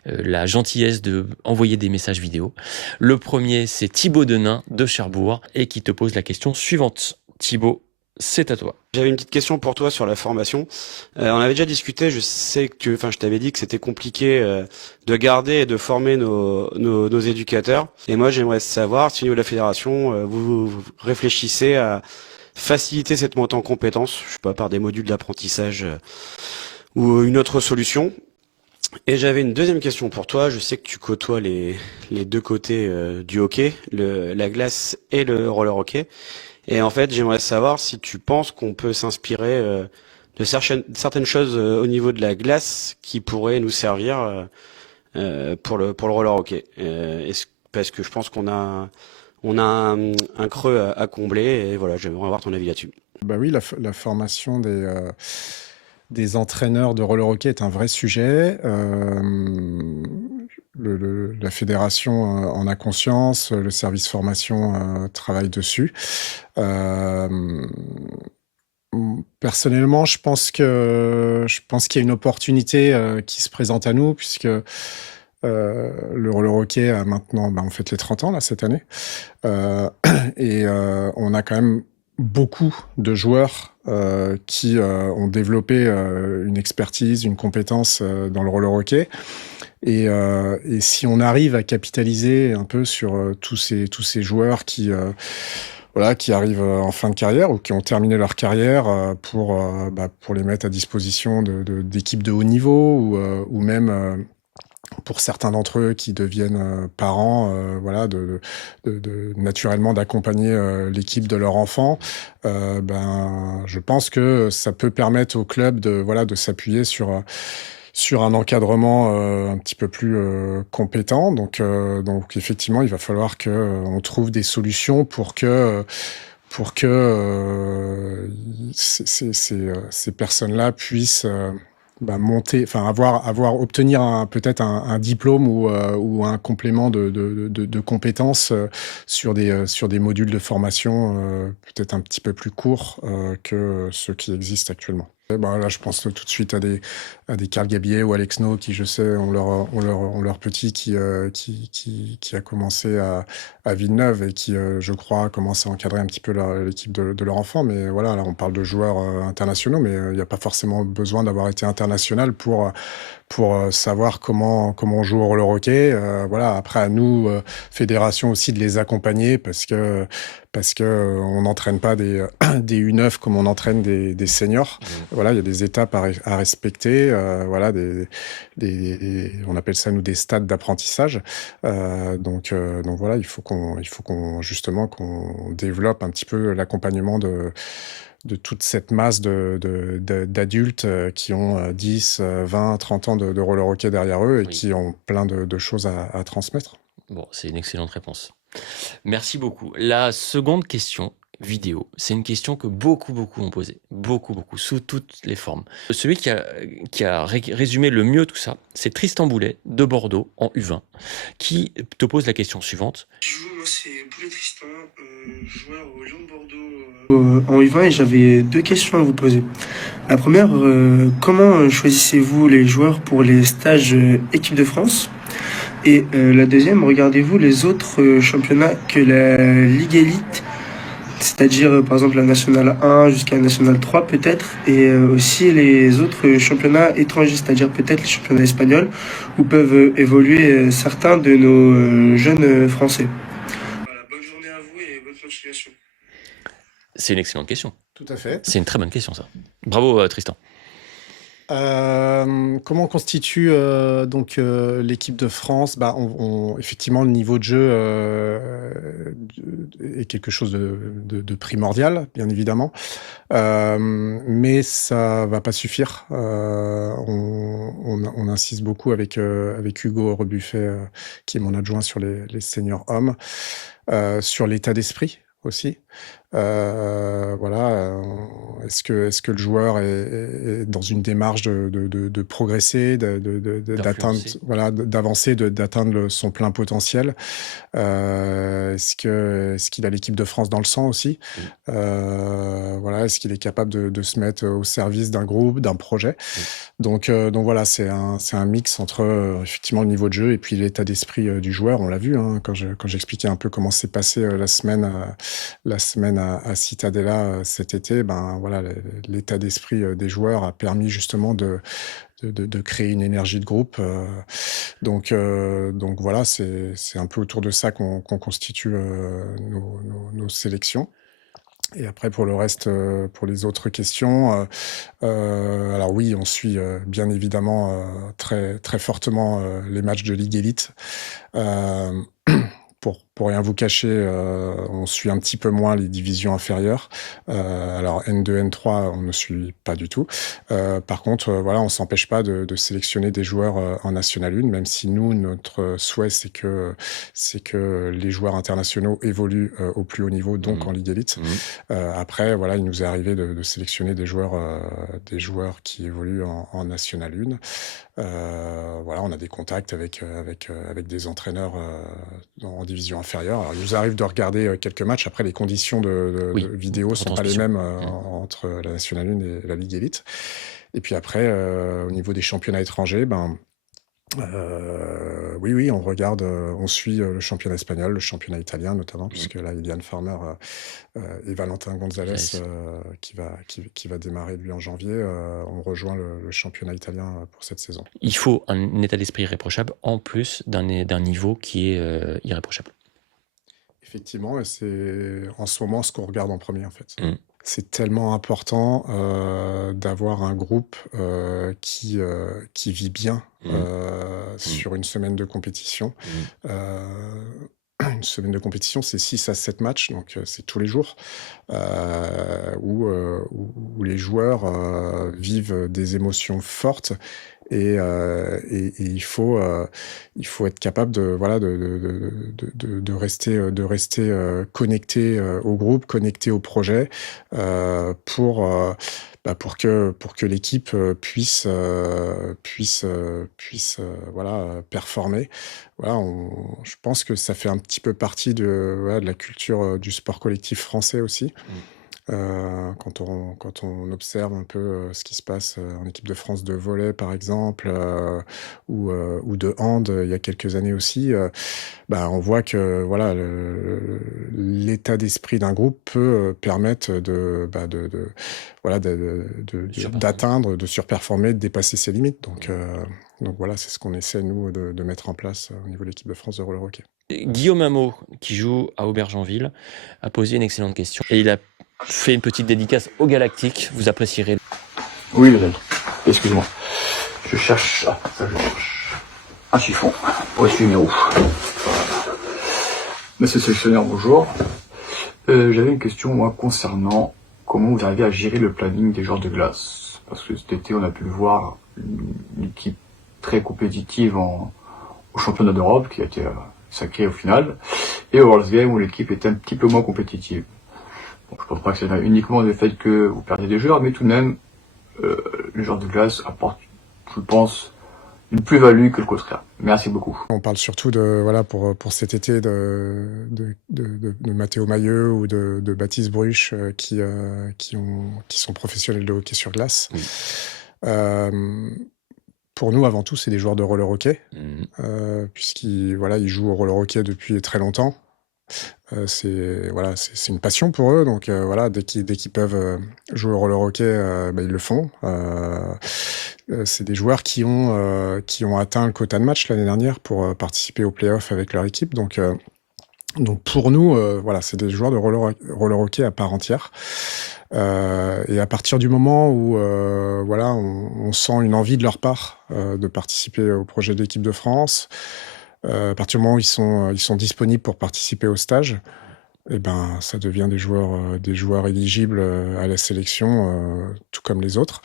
la gentillesse de envoyer des messages vidéo. Le premier, c'est Thibaut Denain de Cherbourg et qui te pose la question suivante. Thibaut, c'est à toi. J'avais une petite question pour toi sur la formation. On avait déjà discuté, je t'avais dit que c'était compliqué de garder et de former nos éducateurs. Et moi, j'aimerais savoir si au niveau de la fédération, vous réfléchissez à faciliter cette montée en compétences, je sais pas, par des modules d'apprentissage ou une autre solution. Et j'avais une deuxième question pour toi. Je sais que tu côtoies les deux côtés du hockey, la glace et le roller hockey. Et en fait, j'aimerais savoir si tu penses qu'on peut s'inspirer de certaines choses au niveau de la glace qui pourraient nous servir pour le roller hockey. parce que je pense qu'on a un creux à combler et voilà, j'aimerais avoir ton avis là-dessus. Bah oui, la formation des entraîneurs de roller hockey est un vrai sujet. La fédération en a conscience, le service formation travaille dessus. Euh, Personnellement, je pense qu'il y a une opportunité qui se présente à nous, puisque le roller hockey a maintenant, on fête les 30 ans là, cette année. Euh, on a quand même beaucoup de joueurs qui ont développé une expertise, une compétence dans le roller hockey. Et si on arrive à capitaliser un peu sur tous ces joueurs qui arrivent en fin de carrière ou qui ont terminé leur carrière pour les mettre à disposition d'équipes de haut niveau ou même pour certains d'entre eux qui deviennent parents, naturellement d'accompagner l'équipe de leur enfant, je pense que ça peut permettre au club de s'appuyer sur un encadrement un petit peu plus compétent. Donc effectivement, il va falloir qu'on trouve des solutions pour que ces personnes-là puissent monter, enfin obtenir peut-être un diplôme ou un complément de compétences sur des modules de formation peut-être un petit peu plus courts que ceux qui existent actuellement. Là, je pense tout de suite à des Karl Gabier ou Alex No qui, je sais, ont leur petit qui a commencé à Villeneuve et qui, je crois, commence à encadrer un petit peu l'équipe de leur enfant. Mais voilà, là, on parle de joueurs internationaux, mais il n'y a pas forcément besoin d'avoir été international pour savoir comment on joue au roller hockey. Après, à nous, fédération aussi, de les accompagner parce que on n'entraîne pas des U9 comme on entraîne des seniors. Voilà, il y a des étapes à respecter. On appelle ça nous des stades d'apprentissage. Donc voilà, il faut qu'on justement qu'on développe un petit peu l'accompagnement de toute cette masse d'adultes qui ont 10, 20, 30 ans de roller hockey derrière eux et qui ont plein de choses à transmettre. Bon, c'est une excellente réponse. Merci beaucoup. La seconde question vidéo, c'est une question que beaucoup ont posée. Beaucoup, sous toutes les formes. Celui qui a résumé le mieux tout ça, c'est Tristan Boulet de Bordeaux en U20, qui te pose la question suivante. Moi, c'est Boulet Tristan, joueur au Lyon de Bordeaux en U20, et j'avais deux questions à vous poser. La première, comment choisissez-vous les joueurs pour les stages équipe de France ? Et la deuxième, regardez-vous les autres championnats que la Ligue Élite, c'est-à-dire par exemple la Nationale 1 jusqu'à la Nationale 3 peut-être, et aussi les autres championnats étrangers, c'est-à-dire peut-être les championnats espagnols, où peuvent évoluer certains de nos jeunes Français. Voilà, bonne journée à vous et bonne continuation. C'est une excellente question. Tout à fait. C'est une très bonne question, ça. Bravo, Tristan. Comment on constitue l'équipe de France? Effectivement, le niveau de jeu est quelque chose de primordial, bien évidemment, mais ça va pas suffire. On insiste beaucoup avec Hugo Rebuffet, qui est mon adjoint sur les seniors hommes, sur l'état d'esprit aussi. Est-ce que le joueur est dans une démarche de progresser, d'atteindre, d'avancer, d'atteindre son plein potentiel? Est-ce qu'il a l'équipe de France dans le sang aussi? Est-ce qu'il est capable de se mettre au service d'un groupe, d'un projet? Donc voilà, c'est un mix entre effectivement le niveau de jeu et puis l'état d'esprit du joueur. On l'a vu quand j'expliquais un peu comment s'est passé la semaine à Cittadella cet été. L'état d'esprit des joueurs a permis justement de créer une énergie de groupe. Donc voilà, c'est un peu autour de ça qu'on constitue nos sélections. Et après, pour le reste, pour les autres questions, alors oui, on suit bien évidemment très, très fortement les matchs de Ligue Élite. pour rien vous cacher, on suit un petit peu moins les divisions inférieures. Alors N2, N3, on ne suit pas du tout. Par contre, voilà, on s'empêche pas de sélectionner des joueurs en National 1, même si nous, notre souhait, c'est que les joueurs internationaux évoluent au plus haut niveau, donc en Ligue Élite. Après, voilà, il nous est arrivé de sélectionner des joueurs qui évoluent en National 1. Voilà, on a des contacts avec des entraîneurs en division inférieure. Alors, il nous arrive de regarder quelques matchs. Après, les conditions de vidéo sont pas les mêmes entre la National 1 et la Ligue Élite. Et puis après, au niveau des championnats étrangers, oui, on regarde, on suit le championnat espagnol, le championnat italien notamment, puisque là, il y a Yann Farmer et Valentin Gonzalez qui va démarrer lui en janvier. On rejoint le championnat italien pour cette saison. Il faut un état d'esprit irréprochable en plus d'un niveau qui est irréprochable. Effectivement, et c'est en ce moment ce qu'on regarde en premier en fait. C'est tellement important d'avoir un groupe qui vit bien sur une semaine de compétition. Une semaine de compétition, c'est 6 à 7 matchs, donc c'est tous les jours, où les joueurs vivent des émotions fortes. Et il faut être capable de rester connecté au groupe, connecté au projet, pour que l'équipe puisse performer. Voilà, je pense que ça fait un petit peu partie de la culture du sport collectif français aussi. Quand on observe un peu ce qui se passe en équipe de France de volley, par exemple, ou de hand il y a quelques années aussi, on voit que voilà, l'état d'esprit d'un groupe peut permettre d'atteindre, de surperformer, de dépasser ses limites. Donc voilà, c'est ce qu'on essaie, nous, de mettre en place au niveau de l'équipe de France de roller hockey. Guillaume Hameau, qui joue à Aubergenville, a posé une excellente question. Et il a fait une petite dédicace au Galactique. Vous apprécierez. Oui, Lionel. Excuse-moi. Je cherche un chiffon pour essuyer mes roues. Monsieur le sélectionneur, bonjour. J'avais une question, moi, concernant comment vous arrivez à gérer le planning des joueurs de glace. Parce que cet été, on a pu le voir, une équipe très compétitive au championnat d'Europe, qui a été sacrée au final, et au World Game, où l'équipe était un petit peu moins compétitive. Bon, je ne pense pas que c'est uniquement le fait que vous perdiez des joueurs, mais tout de même, les joueurs de glace apportent, je pense, une plus-value que le contraire. Merci beaucoup. On parle surtout pour cet été de Mathéo Mailleux ou de Baptiste Bruch qui sont professionnels de hockey sur glace. Pour nous, avant tout, c'est des joueurs de roller hockey, puisqu'ils jouent au roller hockey depuis très longtemps. C'est une passion pour eux, donc dès qu'ils peuvent jouer au roller hockey, ils le font. C'est des joueurs qui ont atteint le quota de match l'année dernière pour participer aux playoffs avec leur équipe. Donc pour nous, c'est des joueurs de roller hockey à part entière. Et à partir du moment où on sent une envie de leur part de participer au projet de l'équipe de France, à partir du moment où ils sont disponibles pour participer au stage, ça devient des joueurs éligibles à la sélection, tout comme les autres.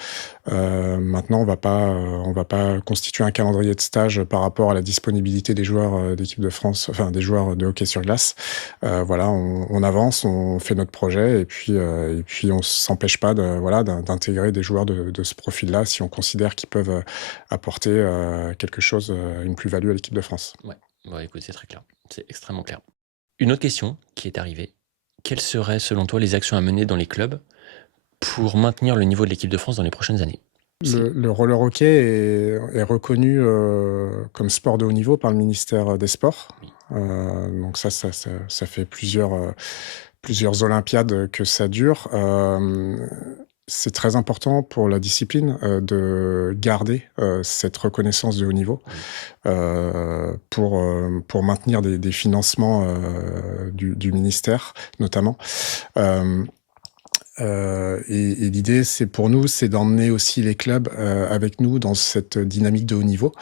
Maintenant, on va pas constituer un calendrier de stage par rapport à la disponibilité des joueurs d'équipe de France, enfin des joueurs de hockey sur glace. On avance, on fait notre projet et puis on s'empêche pas d'intégrer des joueurs de ce profil-là si on considère qu'ils peuvent apporter quelque chose, une plus-value à l'équipe de France. Ouais. Bon, écoute, c'est très clair, c'est extrêmement clair. Une autre question qui est arrivée. Quelles seraient, selon toi, les actions à mener dans les clubs pour maintenir le niveau de l'équipe de France dans les prochaines années ? Le roller hockey est reconnu comme sport de haut niveau par le ministère des Sports. Donc ça fait plusieurs Olympiades que ça dure. C'est très important pour la discipline de garder cette reconnaissance de haut niveau pour maintenir des financements du ministère, notamment. Et l'idée, c'est pour nous, c'est d'emmener aussi les clubs avec nous dans cette dynamique de haut niveau.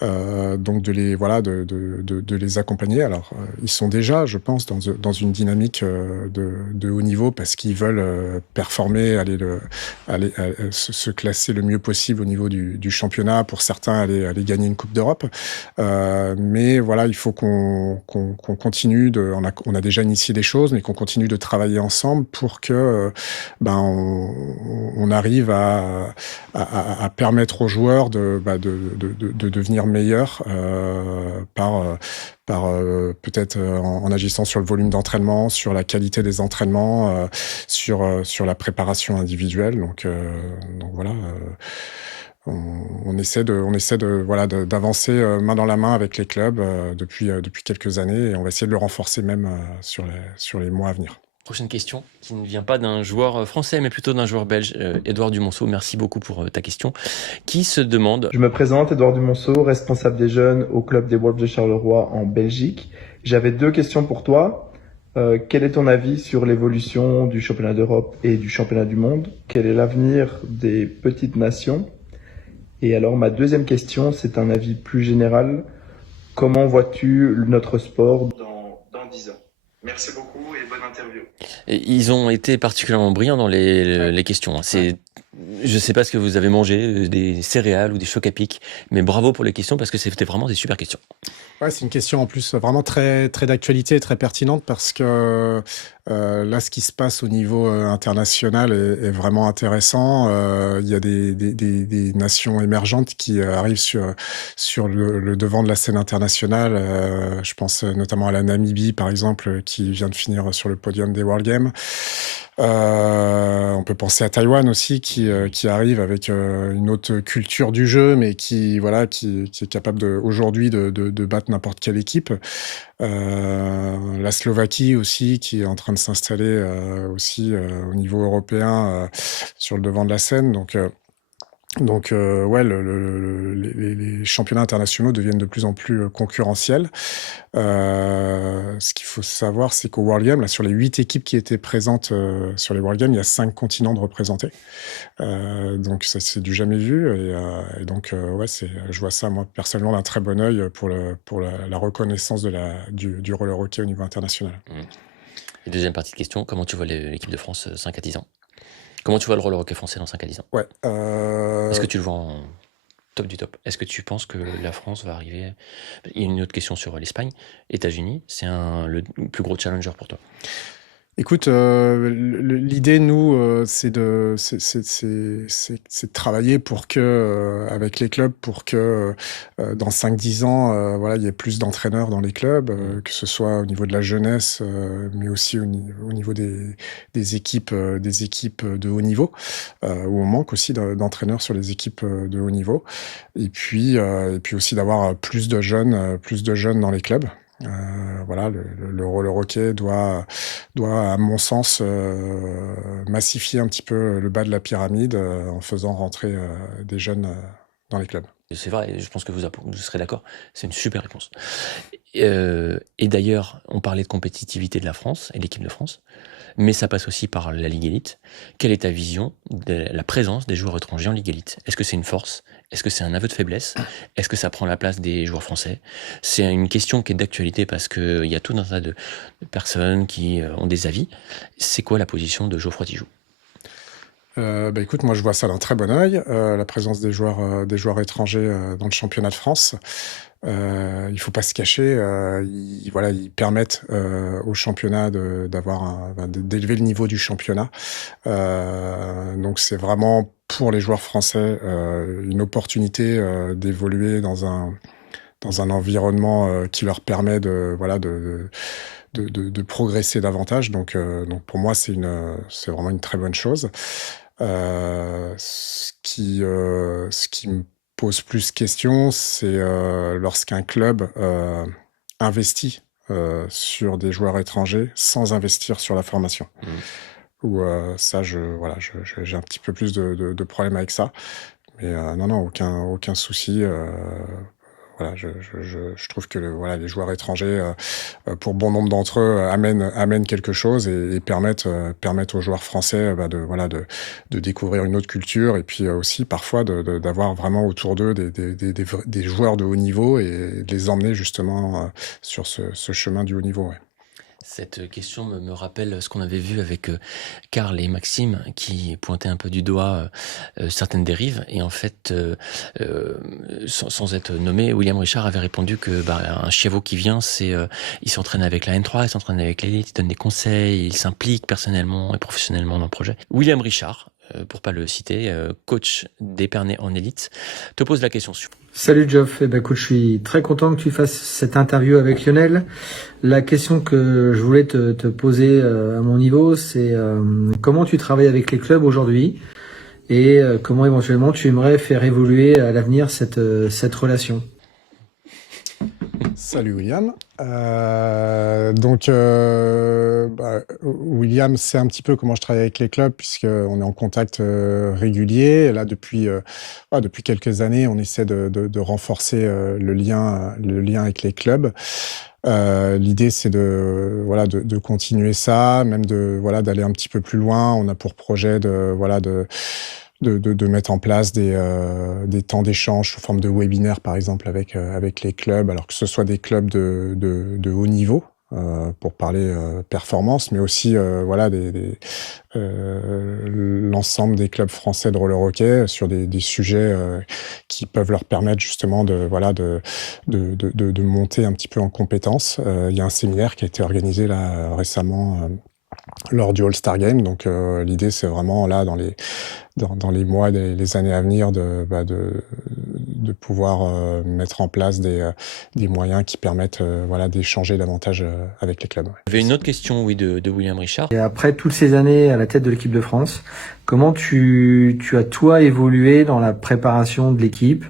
Donc de les de les accompagner. Alors ils sont déjà, je pense, dans une dynamique de haut niveau parce qu'ils veulent performer, se classer le mieux possible au niveau du championnat. Pour certains, aller gagner une Coupe d'Europe. Mais voilà, il faut qu'on continue on a déjà initié des choses, mais qu'on continue de travailler ensemble pour que on arrive à permettre aux joueurs de devenir meilleurs par peut-être en agissant sur le volume d'entraînement, sur la qualité des entraînements, sur la préparation individuelle. Donc voilà. On essaie d'avancer main dans la main avec les clubs depuis quelques années, et on va essayer de le renforcer même sur les mois à venir. Prochaine question, qui ne vient pas d'un joueur français, mais plutôt d'un joueur belge, Édouard Dumonceau. Merci beaucoup pour ta question. Qui se demande... Je me présente, Édouard Dumonceau, responsable des jeunes au club des Wolves de Charleroi en Belgique. J'avais 2 questions pour toi. Quel est ton avis sur l'évolution du championnat d'Europe et du championnat du monde? Quel est l'avenir des petites nations? Et alors, ma deuxième question, c'est un avis plus général. Comment vois-tu notre sport dans 10 ans? Merci beaucoup et bonne interview. Et ils ont été particulièrement brillants dans les questions. Je sais pas ce que vous avez mangé, des céréales ou des chocs à pic, mais bravo pour les questions parce que c'était vraiment des super questions. Ouais, c'est une question en plus vraiment très, très d'actualité et très pertinente parce que là, ce qui se passe au niveau international est vraiment intéressant. Il y a des nations émergentes qui arrivent sur le devant de la scène internationale. Je pense notamment à la Namibie, par exemple, qui vient de finir sur le podium des World Games. On peut penser à Taïwan aussi, qui arrive avec une autre culture du jeu, mais qui est capable aujourd'hui de battre n'importe quelle équipe. La Slovaquie aussi, qui est en train de s'installer aussi au niveau européen sur le devant de la scène. Donc ouais, les championnats internationaux deviennent de plus en plus concurrentiels. Ce qu'il faut savoir, c'est qu'au World Games, là, sur les 8 équipes qui étaient présentes sur les World Games, il y a 5 continents de représentés. Donc ça, c'est du jamais vu. Et donc ouais, je vois ça, moi, personnellement, d'un très bon œil pour la reconnaissance du roller hockey au niveau international. Et deuxième partie de question, comment tu vois l'équipe de France 5 à 10 ans? Comment tu vois le roller hockey français dans 5 à 10 ans? Ouais. Est-ce que tu le vois en top du top? Est-ce que tu penses que la France va arriver? Il y a une autre question sur l'Espagne. États-Unis, c'est le plus gros challenger pour toi? Écoute, l'idée, nous, c'est de travailler pour que, avec les clubs, pour que dans 5-10 ans, voilà, il y ait plus d'entraîneurs dans les clubs, que ce soit au niveau de la jeunesse, mais aussi au niveau des équipes de haut niveau, où on manque aussi d'entraîneurs sur les équipes de haut niveau. Et puis aussi d'avoir plus de jeunes dans les clubs. Voilà, le roller hockey doit, à mon sens, massifier un petit peu le bas de la pyramide en faisant rentrer des jeunes dans les clubs. C'est vrai, je pense que vous serez d'accord. C'est une super réponse. Et d'ailleurs, on parlait de compétitivité de la France et l'équipe de France, mais ça passe aussi par la Ligue Élite. Quelle est ta vision de la présence des joueurs étrangers en Ligue Élite? Est-ce que c'est une force? Est-ce que c'est un aveu de faiblesse? Est-ce que ça prend la place des joueurs français? C'est une question qui est d'actualité parce qu'il y a tout un tas de personnes qui ont des avis. C'est quoi la position de Geoffroy Tijoux? Écoute, moi je vois ça d'un très bon œil, la présence des joueurs étrangers dans le championnat de France. Il faut pas se cacher, ils permettent au championnat d'élever le niveau du championnat. Donc c'est vraiment pour les joueurs français une opportunité d'évoluer dans un environnement qui leur permet de progresser davantage. Donc pour moi c'est vraiment une très bonne chose. Ce qui me pose plus question, c'est lorsqu'un club investit sur des joueurs étrangers sans investir sur la formation. Ou ça, j'ai un petit peu plus de problème avec ça. Mais non, aucun souci. voilà, je trouve que voilà, les joueurs étrangers, pour bon nombre d'entre eux, amènent quelque chose et permettent aux joueurs français de découvrir une autre culture et puis aussi parfois d'avoir vraiment autour d'eux des joueurs de haut niveau et de les emmener justement sur ce chemin du haut niveau. Ouais. Cette question me rappelle ce qu'on avait vu avec Karl et Maxime qui pointaient un peu du doigt certaines dérives. Et en fait, sans être nommé, William Richard avait répondu que un Chievo qui vient, il s'entraîne avec la N3, il s'entraîne avec l'élite, il donne des conseils, il s'implique personnellement et professionnellement dans le projet. William Richard, pour pas le citer, coach d'Épernay en élite, te pose la question suivante. Salut Geoff, écoute, je suis très content que tu fasses cette interview avec Lionel. La question que je voulais te poser à mon niveau, c'est comment tu travailles avec les clubs aujourd'hui et comment éventuellement tu aimerais faire évoluer à l'avenir cette relation. Salut William. William sait un petit peu comment je travaille avec les clubs puisqu'on est en contact régulier. Là, depuis quelques années, on essaie de renforcer le lien avec les clubs. L'idée, c'est de continuer ça, même d'aller un petit peu plus loin. On a pour projet de mettre en place des temps d'échange sous forme de webinaire, par exemple, avec les clubs, alors que ce soit des clubs de haut niveau, pour parler performance, mais aussi l'ensemble des clubs français de roller hockey sur des sujets qui peuvent leur permettre justement de monter un petit peu en compétences. Il y a un séminaire qui a été organisé là récemment lors du All-Star Game. Donc l'idée, c'est vraiment là dans les mois, les années à venir de pouvoir mettre en place des moyens qui permettent d'échanger davantage avec les clubs. Il y avait une autre question, oui, de William Richard. Et après toutes ces années à la tête de l'équipe de France, comment tu as toi évolué dans la préparation de l'équipe,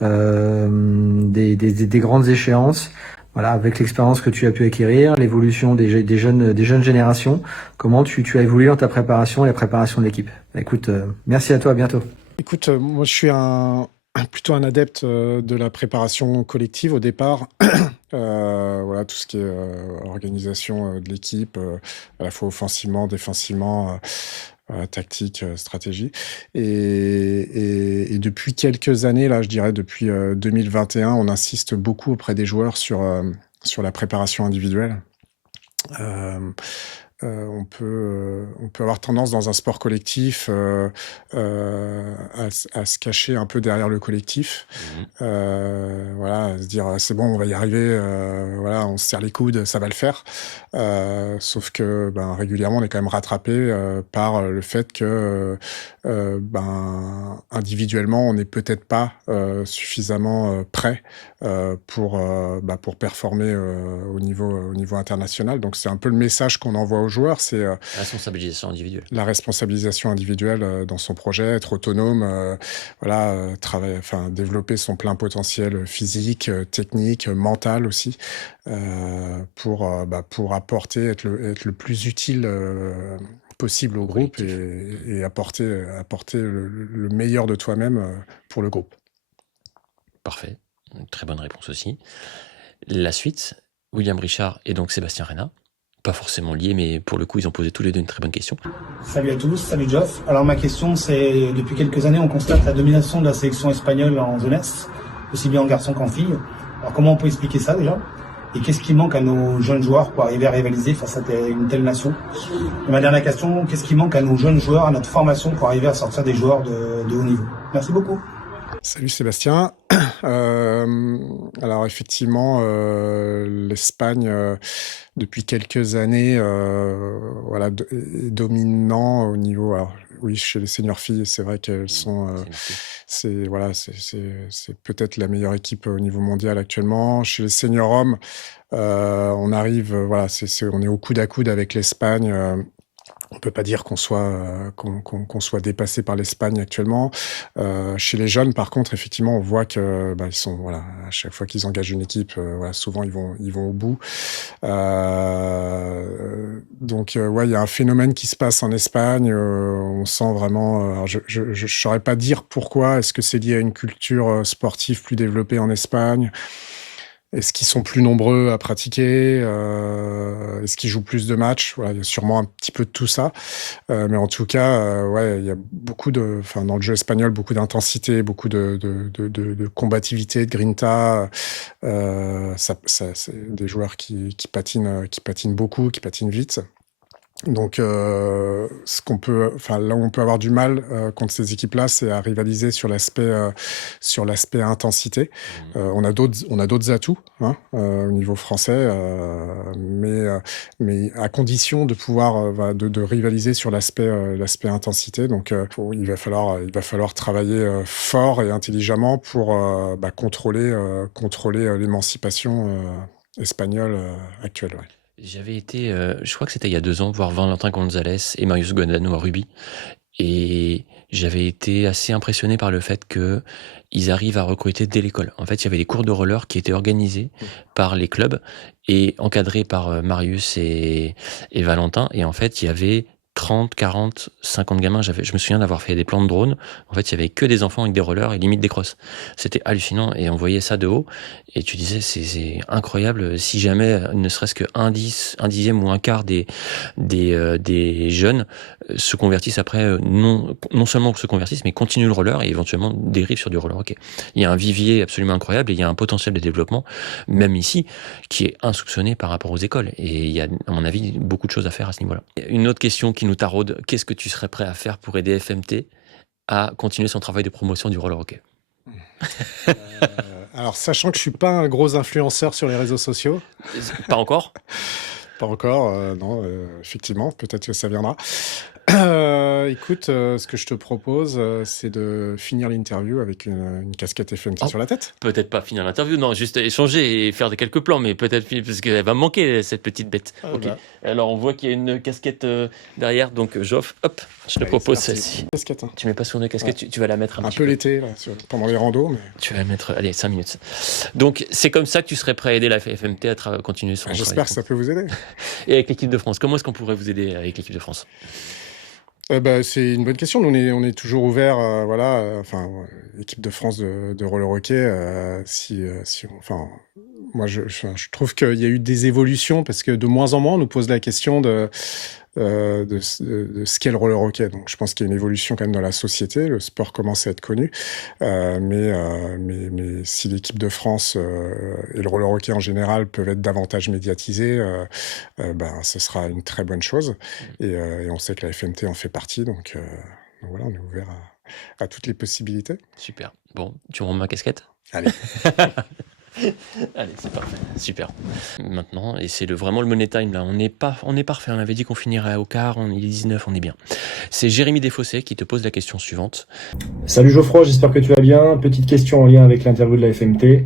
des grandes échéances? Voilà, avec l'expérience que tu as pu acquérir, l'évolution des jeunes générations, comment tu as évolué dans ta préparation et la préparation de l'équipe? Écoute, merci à toi, à bientôt. Écoute, moi je suis plutôt un adepte de la préparation collective au départ. Tout ce qui est organisation de l'équipe, à la fois offensivement, défensivement, tactique, stratégie. Et depuis quelques années, là, je dirais depuis 2021, on insiste beaucoup auprès des joueurs sur la préparation individuelle. On peut avoir tendance dans un sport collectif à se cacher un peu derrière le collectif, à se dire c'est bon, on va y arriver, on se serre les coudes, ça va le faire. Sauf que régulièrement on est quand même rattrapé par le fait que individuellement on n'est peut-être pas suffisamment prêt pour performer au niveau international. Donc c'est un peu le message qu'on envoie aux joueurs, c'est la responsabilisation individuelle. La responsabilisation individuelle dans son projet, être autonome, développer son plein potentiel physique, technique, mental aussi, pour apporter, être le plus utile possible au groupe et apporter le meilleur de toi-même pour le groupe. Parfait, une très bonne réponse aussi. La suite, William Richard et donc Sébastien Reyna. Pas forcément liés, mais pour le coup, ils ont posé tous les deux une très bonne question. Salut à tous, salut Geoff. Alors ma question, c'est depuis quelques années, on constate la domination de la sélection espagnole en jeunesse, aussi bien en garçons qu'en filles. Alors comment on peut expliquer ça déjà? Et qu'est-ce qui manque à nos jeunes joueurs pour arriver à rivaliser face à une telle nation? Et ma dernière question, qu'est-ce qui manque à nos jeunes joueurs, à notre formation pour arriver à sortir des joueurs de haut niveau? Merci beaucoup. Salut Sébastien. Alors effectivement, l'Espagne, depuis quelques années, est dominant au niveau. Alors, oui, chez les seniors filles, c'est vrai qu'elles sont. C'est peut-être la meilleure équipe au niveau mondial actuellement. Chez les seniors hommes, on arrive. On est au coude à coude avec l'Espagne. On peut pas dire qu'on soit dépassé par l'Espagne actuellement. Chez les jeunes, par contre, effectivement, on voit que ils sont voilà, à chaque fois qu'ils engagent une équipe, voilà, souvent ils vont au bout. Ouais, il y a un phénomène qui se passe en Espagne. On sent vraiment. Alors je saurais pas dire pourquoi. Est-ce que c'est lié à une culture sportive plus développée en Espagne? Est-ce qu'ils sont plus nombreux à pratiquer? Est-ce qu'ils jouent plus de matchs? Voilà, il y a sûrement un petit peu de tout ça. Mais en tout cas, ouais, il y a dans le jeu espagnol, beaucoup d'intensité, beaucoup de combativité, de grinta. C'est des joueurs qui patinent beaucoup, qui patinent vite. Donc, là où on peut avoir du mal contre ces équipes-là, c'est à rivaliser sur l'aspect intensité. On a d'autres atouts au niveau français, mais à condition de pouvoir de rivaliser sur l'aspect intensité. Donc, il va falloir travailler fort et intelligemment pour contrôler l'émancipation espagnole actuelle. Ouais. J'avais été, je crois que c'était il y a 2 ans, voir Valentin Gonzalez et Marius Godano à Ruby. Et j'avais été assez impressionné par le fait que ils arrivent à recruter dès l'école. En fait, il y avait des cours de roller qui étaient organisés par les clubs et encadrés par Marius et Valentin. Et en fait, il y avait 30, 40, 50 gamins. Je me souviens d'avoir fait des plans de drone. En fait, il y avait que des enfants avec des rollers et limite des crosses. C'était hallucinant et on voyait ça de haut. Et tu disais, c'est incroyable. Si jamais, ne serait-ce que un dixième ou un quart des jeunes se convertissent après, non seulement se convertissent, mais continuent le roller et éventuellement dérivent sur du roller hockey. Il y a un vivier absolument incroyable et il y a un potentiel de développement, même ici, qui est insoupçonné par rapport aux écoles. Et il y a, à mon avis, beaucoup de choses à faire à ce niveau-là. Une autre question qui nous taraude, qu'est-ce que tu serais prêt à faire pour aider FMT à continuer son travail de promotion du roller hockey? Alors, sachant que je suis pas un gros influenceur sur les réseaux sociaux. Pas encore? Pas encore, non, effectivement, peut-être que ça viendra. Écoute, ce que je te propose, c'est de finir l'interview avec une casquette FMT sur la tête. Peut-être pas finir l'interview, non, juste échanger et faire quelques plans, mais peut-être parce qu'elle va me manquer, cette petite bête. Ok. Alors, on voit qu'il y a une casquette derrière, donc Geoff, hop, je te propose celle-ci. Casquette. Tu mets pas sur une casquette, tu vas la mettre un petit peu. L'été, là, pendant les randos. Mais... Tu vas la mettre, allez, 5 minutes. Donc, c'est comme ça que tu serais prêt à aider la FMT à continuer son travail. J'espère que ça peut vous aider. Et avec l'équipe de France, comment est-ce qu'on pourrait vous aider avec l'équipe de France? C'est une bonne question. Nous, on est toujours ouvert, l'équipe de France de roller hockey. Moi, je trouve qu'il y a eu des évolutions parce que de moins en moins, on nous pose la question de ce qu'est le roller hockey. Donc, je pense qu'il y a une évolution quand même dans la société. Le sport commence à être connu, mais si l'équipe de France et le roller hockey en général peuvent être davantage médiatisés, ce sera une très bonne chose. Et on sait que la FMT en fait partie, donc voilà, on est ouvert à toutes les possibilités. Super. Bon, tu me rends ma casquette? Allez. Allez, c'est parfait, super. Maintenant, et c'est vraiment le money time là, on est parfait, on avait dit qu'on finirait au quart, il est 19, on est bien. C'est Jérémy Desfossés qui te pose la question suivante. Salut Geoffroy, j'espère que tu vas bien. Petite question en lien avec l'interview de la FMT.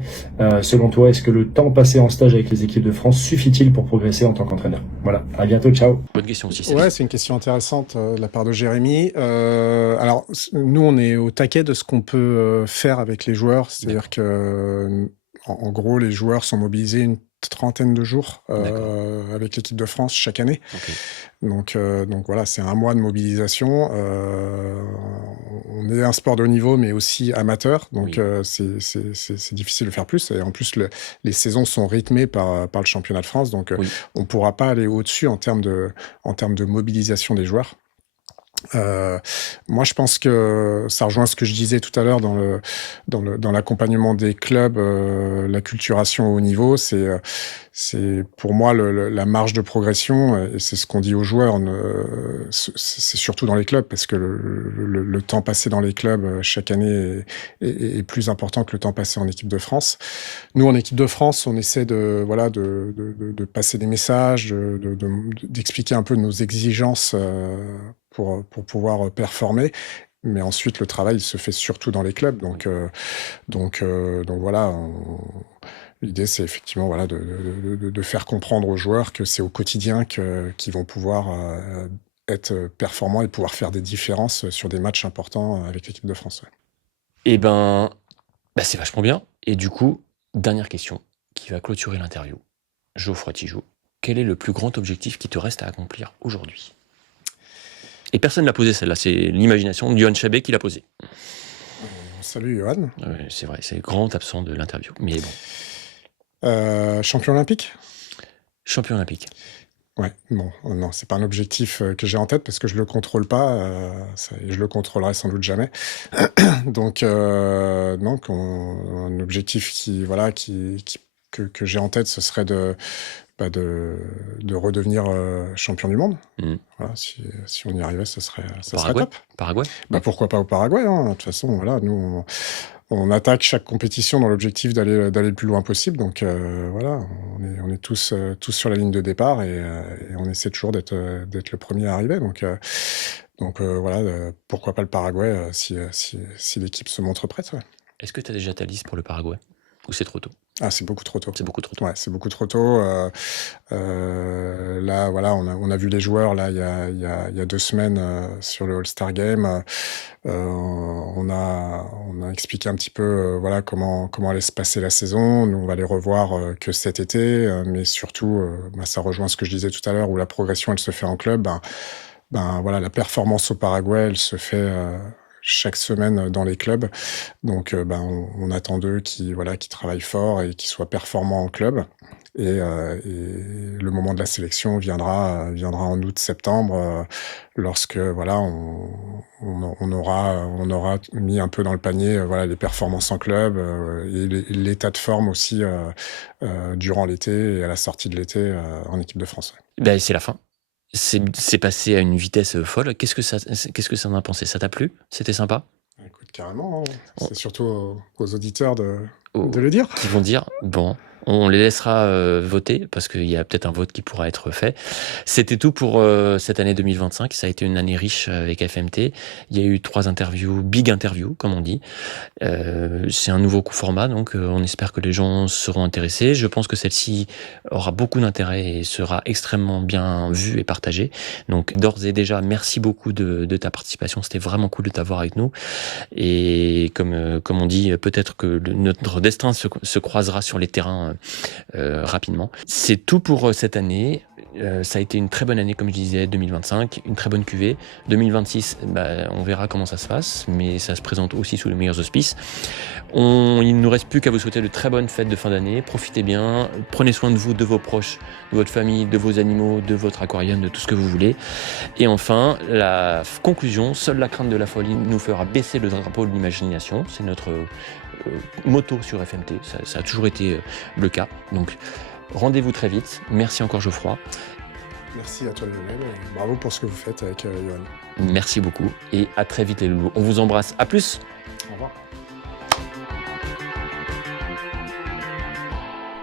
Selon toi, est-ce que le temps passé en stage avec les équipes de France suffit-il pour progresser en tant qu'entraîneur? Voilà, à bientôt, ciao. Bonne question aussi. Ouais, c'est une question intéressante de la part de Jérémy. Alors, nous, on est au taquet de ce qu'on peut faire avec les joueurs, c'est-à-dire que en gros, les joueurs sont mobilisés une trentaine de jours avec l'équipe de France chaque année. Okay. Donc voilà, c'est un mois de mobilisation. On est un sport de haut niveau, mais aussi amateur. Donc c'est difficile de faire plus. Et en plus, les saisons sont rythmées par le championnat de France. Donc on ne pourra pas aller au-dessus en termes de mobilisation des joueurs. Moi, je pense que ça rejoint ce que je disais tout à l'heure dans l'accompagnement des clubs, l'acculturation au haut niveau. C'est pour moi la marge de progression, et c'est ce qu'on dit aux joueurs. C'est surtout dans les clubs, parce que le temps passé dans les clubs chaque année est plus important que le temps passé en équipe de France. Nous, en équipe de France, on essaie de passer des messages, d'expliquer un peu nos exigences pour pouvoir performer. Mais ensuite, le travail se fait surtout dans les clubs. Donc voilà, l'idée, c'est effectivement de faire comprendre aux joueurs que c'est au quotidien qu'ils vont pouvoir être performant et pouvoir faire des différences sur des matchs importants avec l'équipe de France. Ouais. Eh ben, c'est vachement bien. Et du coup, dernière question qui va clôturer l'interview. Geoffroy Tijoux, quel est le plus grand objectif qui te reste à accomplir aujourd'hui ? Et personne ne l'a posé celle-là, c'est l'imagination de Johan Chabet qui l'a posée. Salut Johan. C'est vrai, c'est le grand absent de l'interview. Mais bon. Champion olympique ? Champion olympique. Ouais, bon, non, c'est pas un objectif que j'ai en tête parce que je le contrôle pas, je le contrôlerai sans doute jamais. Donc, un objectif que j'ai en tête, ce serait de redevenir champion du monde. Voilà, si on y arrivait, ça serait top. Paraguay. Pourquoi pas au Paraguay, hein. De toute façon, voilà, nous, on attaque chaque compétition dans l'objectif d'aller le plus loin possible. Donc voilà, on est tous sur la ligne de départ et on essaie toujours d'être le premier à arriver. Donc voilà, pourquoi pas le Paraguay si l'équipe se montre prête. Ouais. Est-ce que tu as déjà ta liste pour le Paraguay ? Ou c'est trop tôt ? Ah, c'est beaucoup trop tôt. C'est beaucoup trop tôt. Ouais, c'est beaucoup trop tôt. Là, voilà, on a vu les joueurs là il y a 2 semaines sur le All-Star Game. On a expliqué un petit peu voilà comment allait se passer la saison. Nous, on va les revoir que cet été, mais surtout, ça rejoint ce que je disais tout à l'heure où la progression elle se fait en club. Voilà, la performance au Paraguay, elle se fait chaque semaine dans les clubs. Donc, on attend d'eux qui travaillent fort et qui soient performants en club. Et le moment de la sélection viendra en août-septembre, lorsque voilà on aura mis un peu dans le panier voilà les performances en club et l'état de forme aussi durant l'été et à la sortie de l'été en équipe de France. Ouais. C'est la fin. C'est passé à une vitesse folle. Qu'est-ce que ça en a pensé ? Ça t'a plu ? C'était sympa ? Écoute, carrément. Hein. C'est surtout aux auditeurs de le dire. Qui vont dire, bon, on les laissera voter, parce qu'il y a peut-être un vote qui pourra être fait. C'était tout pour cette année 2025. Ça a été une année riche avec FMT. Il y a eu 3 interviews, big interviews, comme on dit. C'est un nouveau format, donc on espère que les gens seront intéressés. Je pense que celle-ci aura beaucoup d'intérêt et sera extrêmement bien vue et partagée. Donc d'ores et déjà, merci beaucoup de ta participation. C'était vraiment cool de t'avoir avec nous. Et comme on dit, peut-être que notre destin se croisera sur les terrains rapidement. C'est tout pour cette année. Ça a été une très bonne année, comme je disais, 2025, une très bonne cuvée. 2026, on verra comment ça se passe, mais ça se présente aussi sous les meilleurs auspices. Il ne nous reste plus qu'à vous souhaiter de très bonnes fêtes de fin d'année. Profitez bien, prenez soin de vous, de vos proches, de votre famille, de vos animaux, de votre aquarium, de tout ce que vous voulez. Et enfin, la conclusion, seule la crainte de la folie nous fera baisser le drapeau de l'imagination. C'est notre motto sur FMT, ça a toujours été le cas. Donc rendez-vous très vite. Merci encore Geoffroy. Merci à toi Lionel, et bravo pour ce que vous faites avec Johan. Merci beaucoup et à très vite les loulous. On vous embrasse, à plus. Au revoir.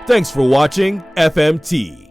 Thanks for watching FMT.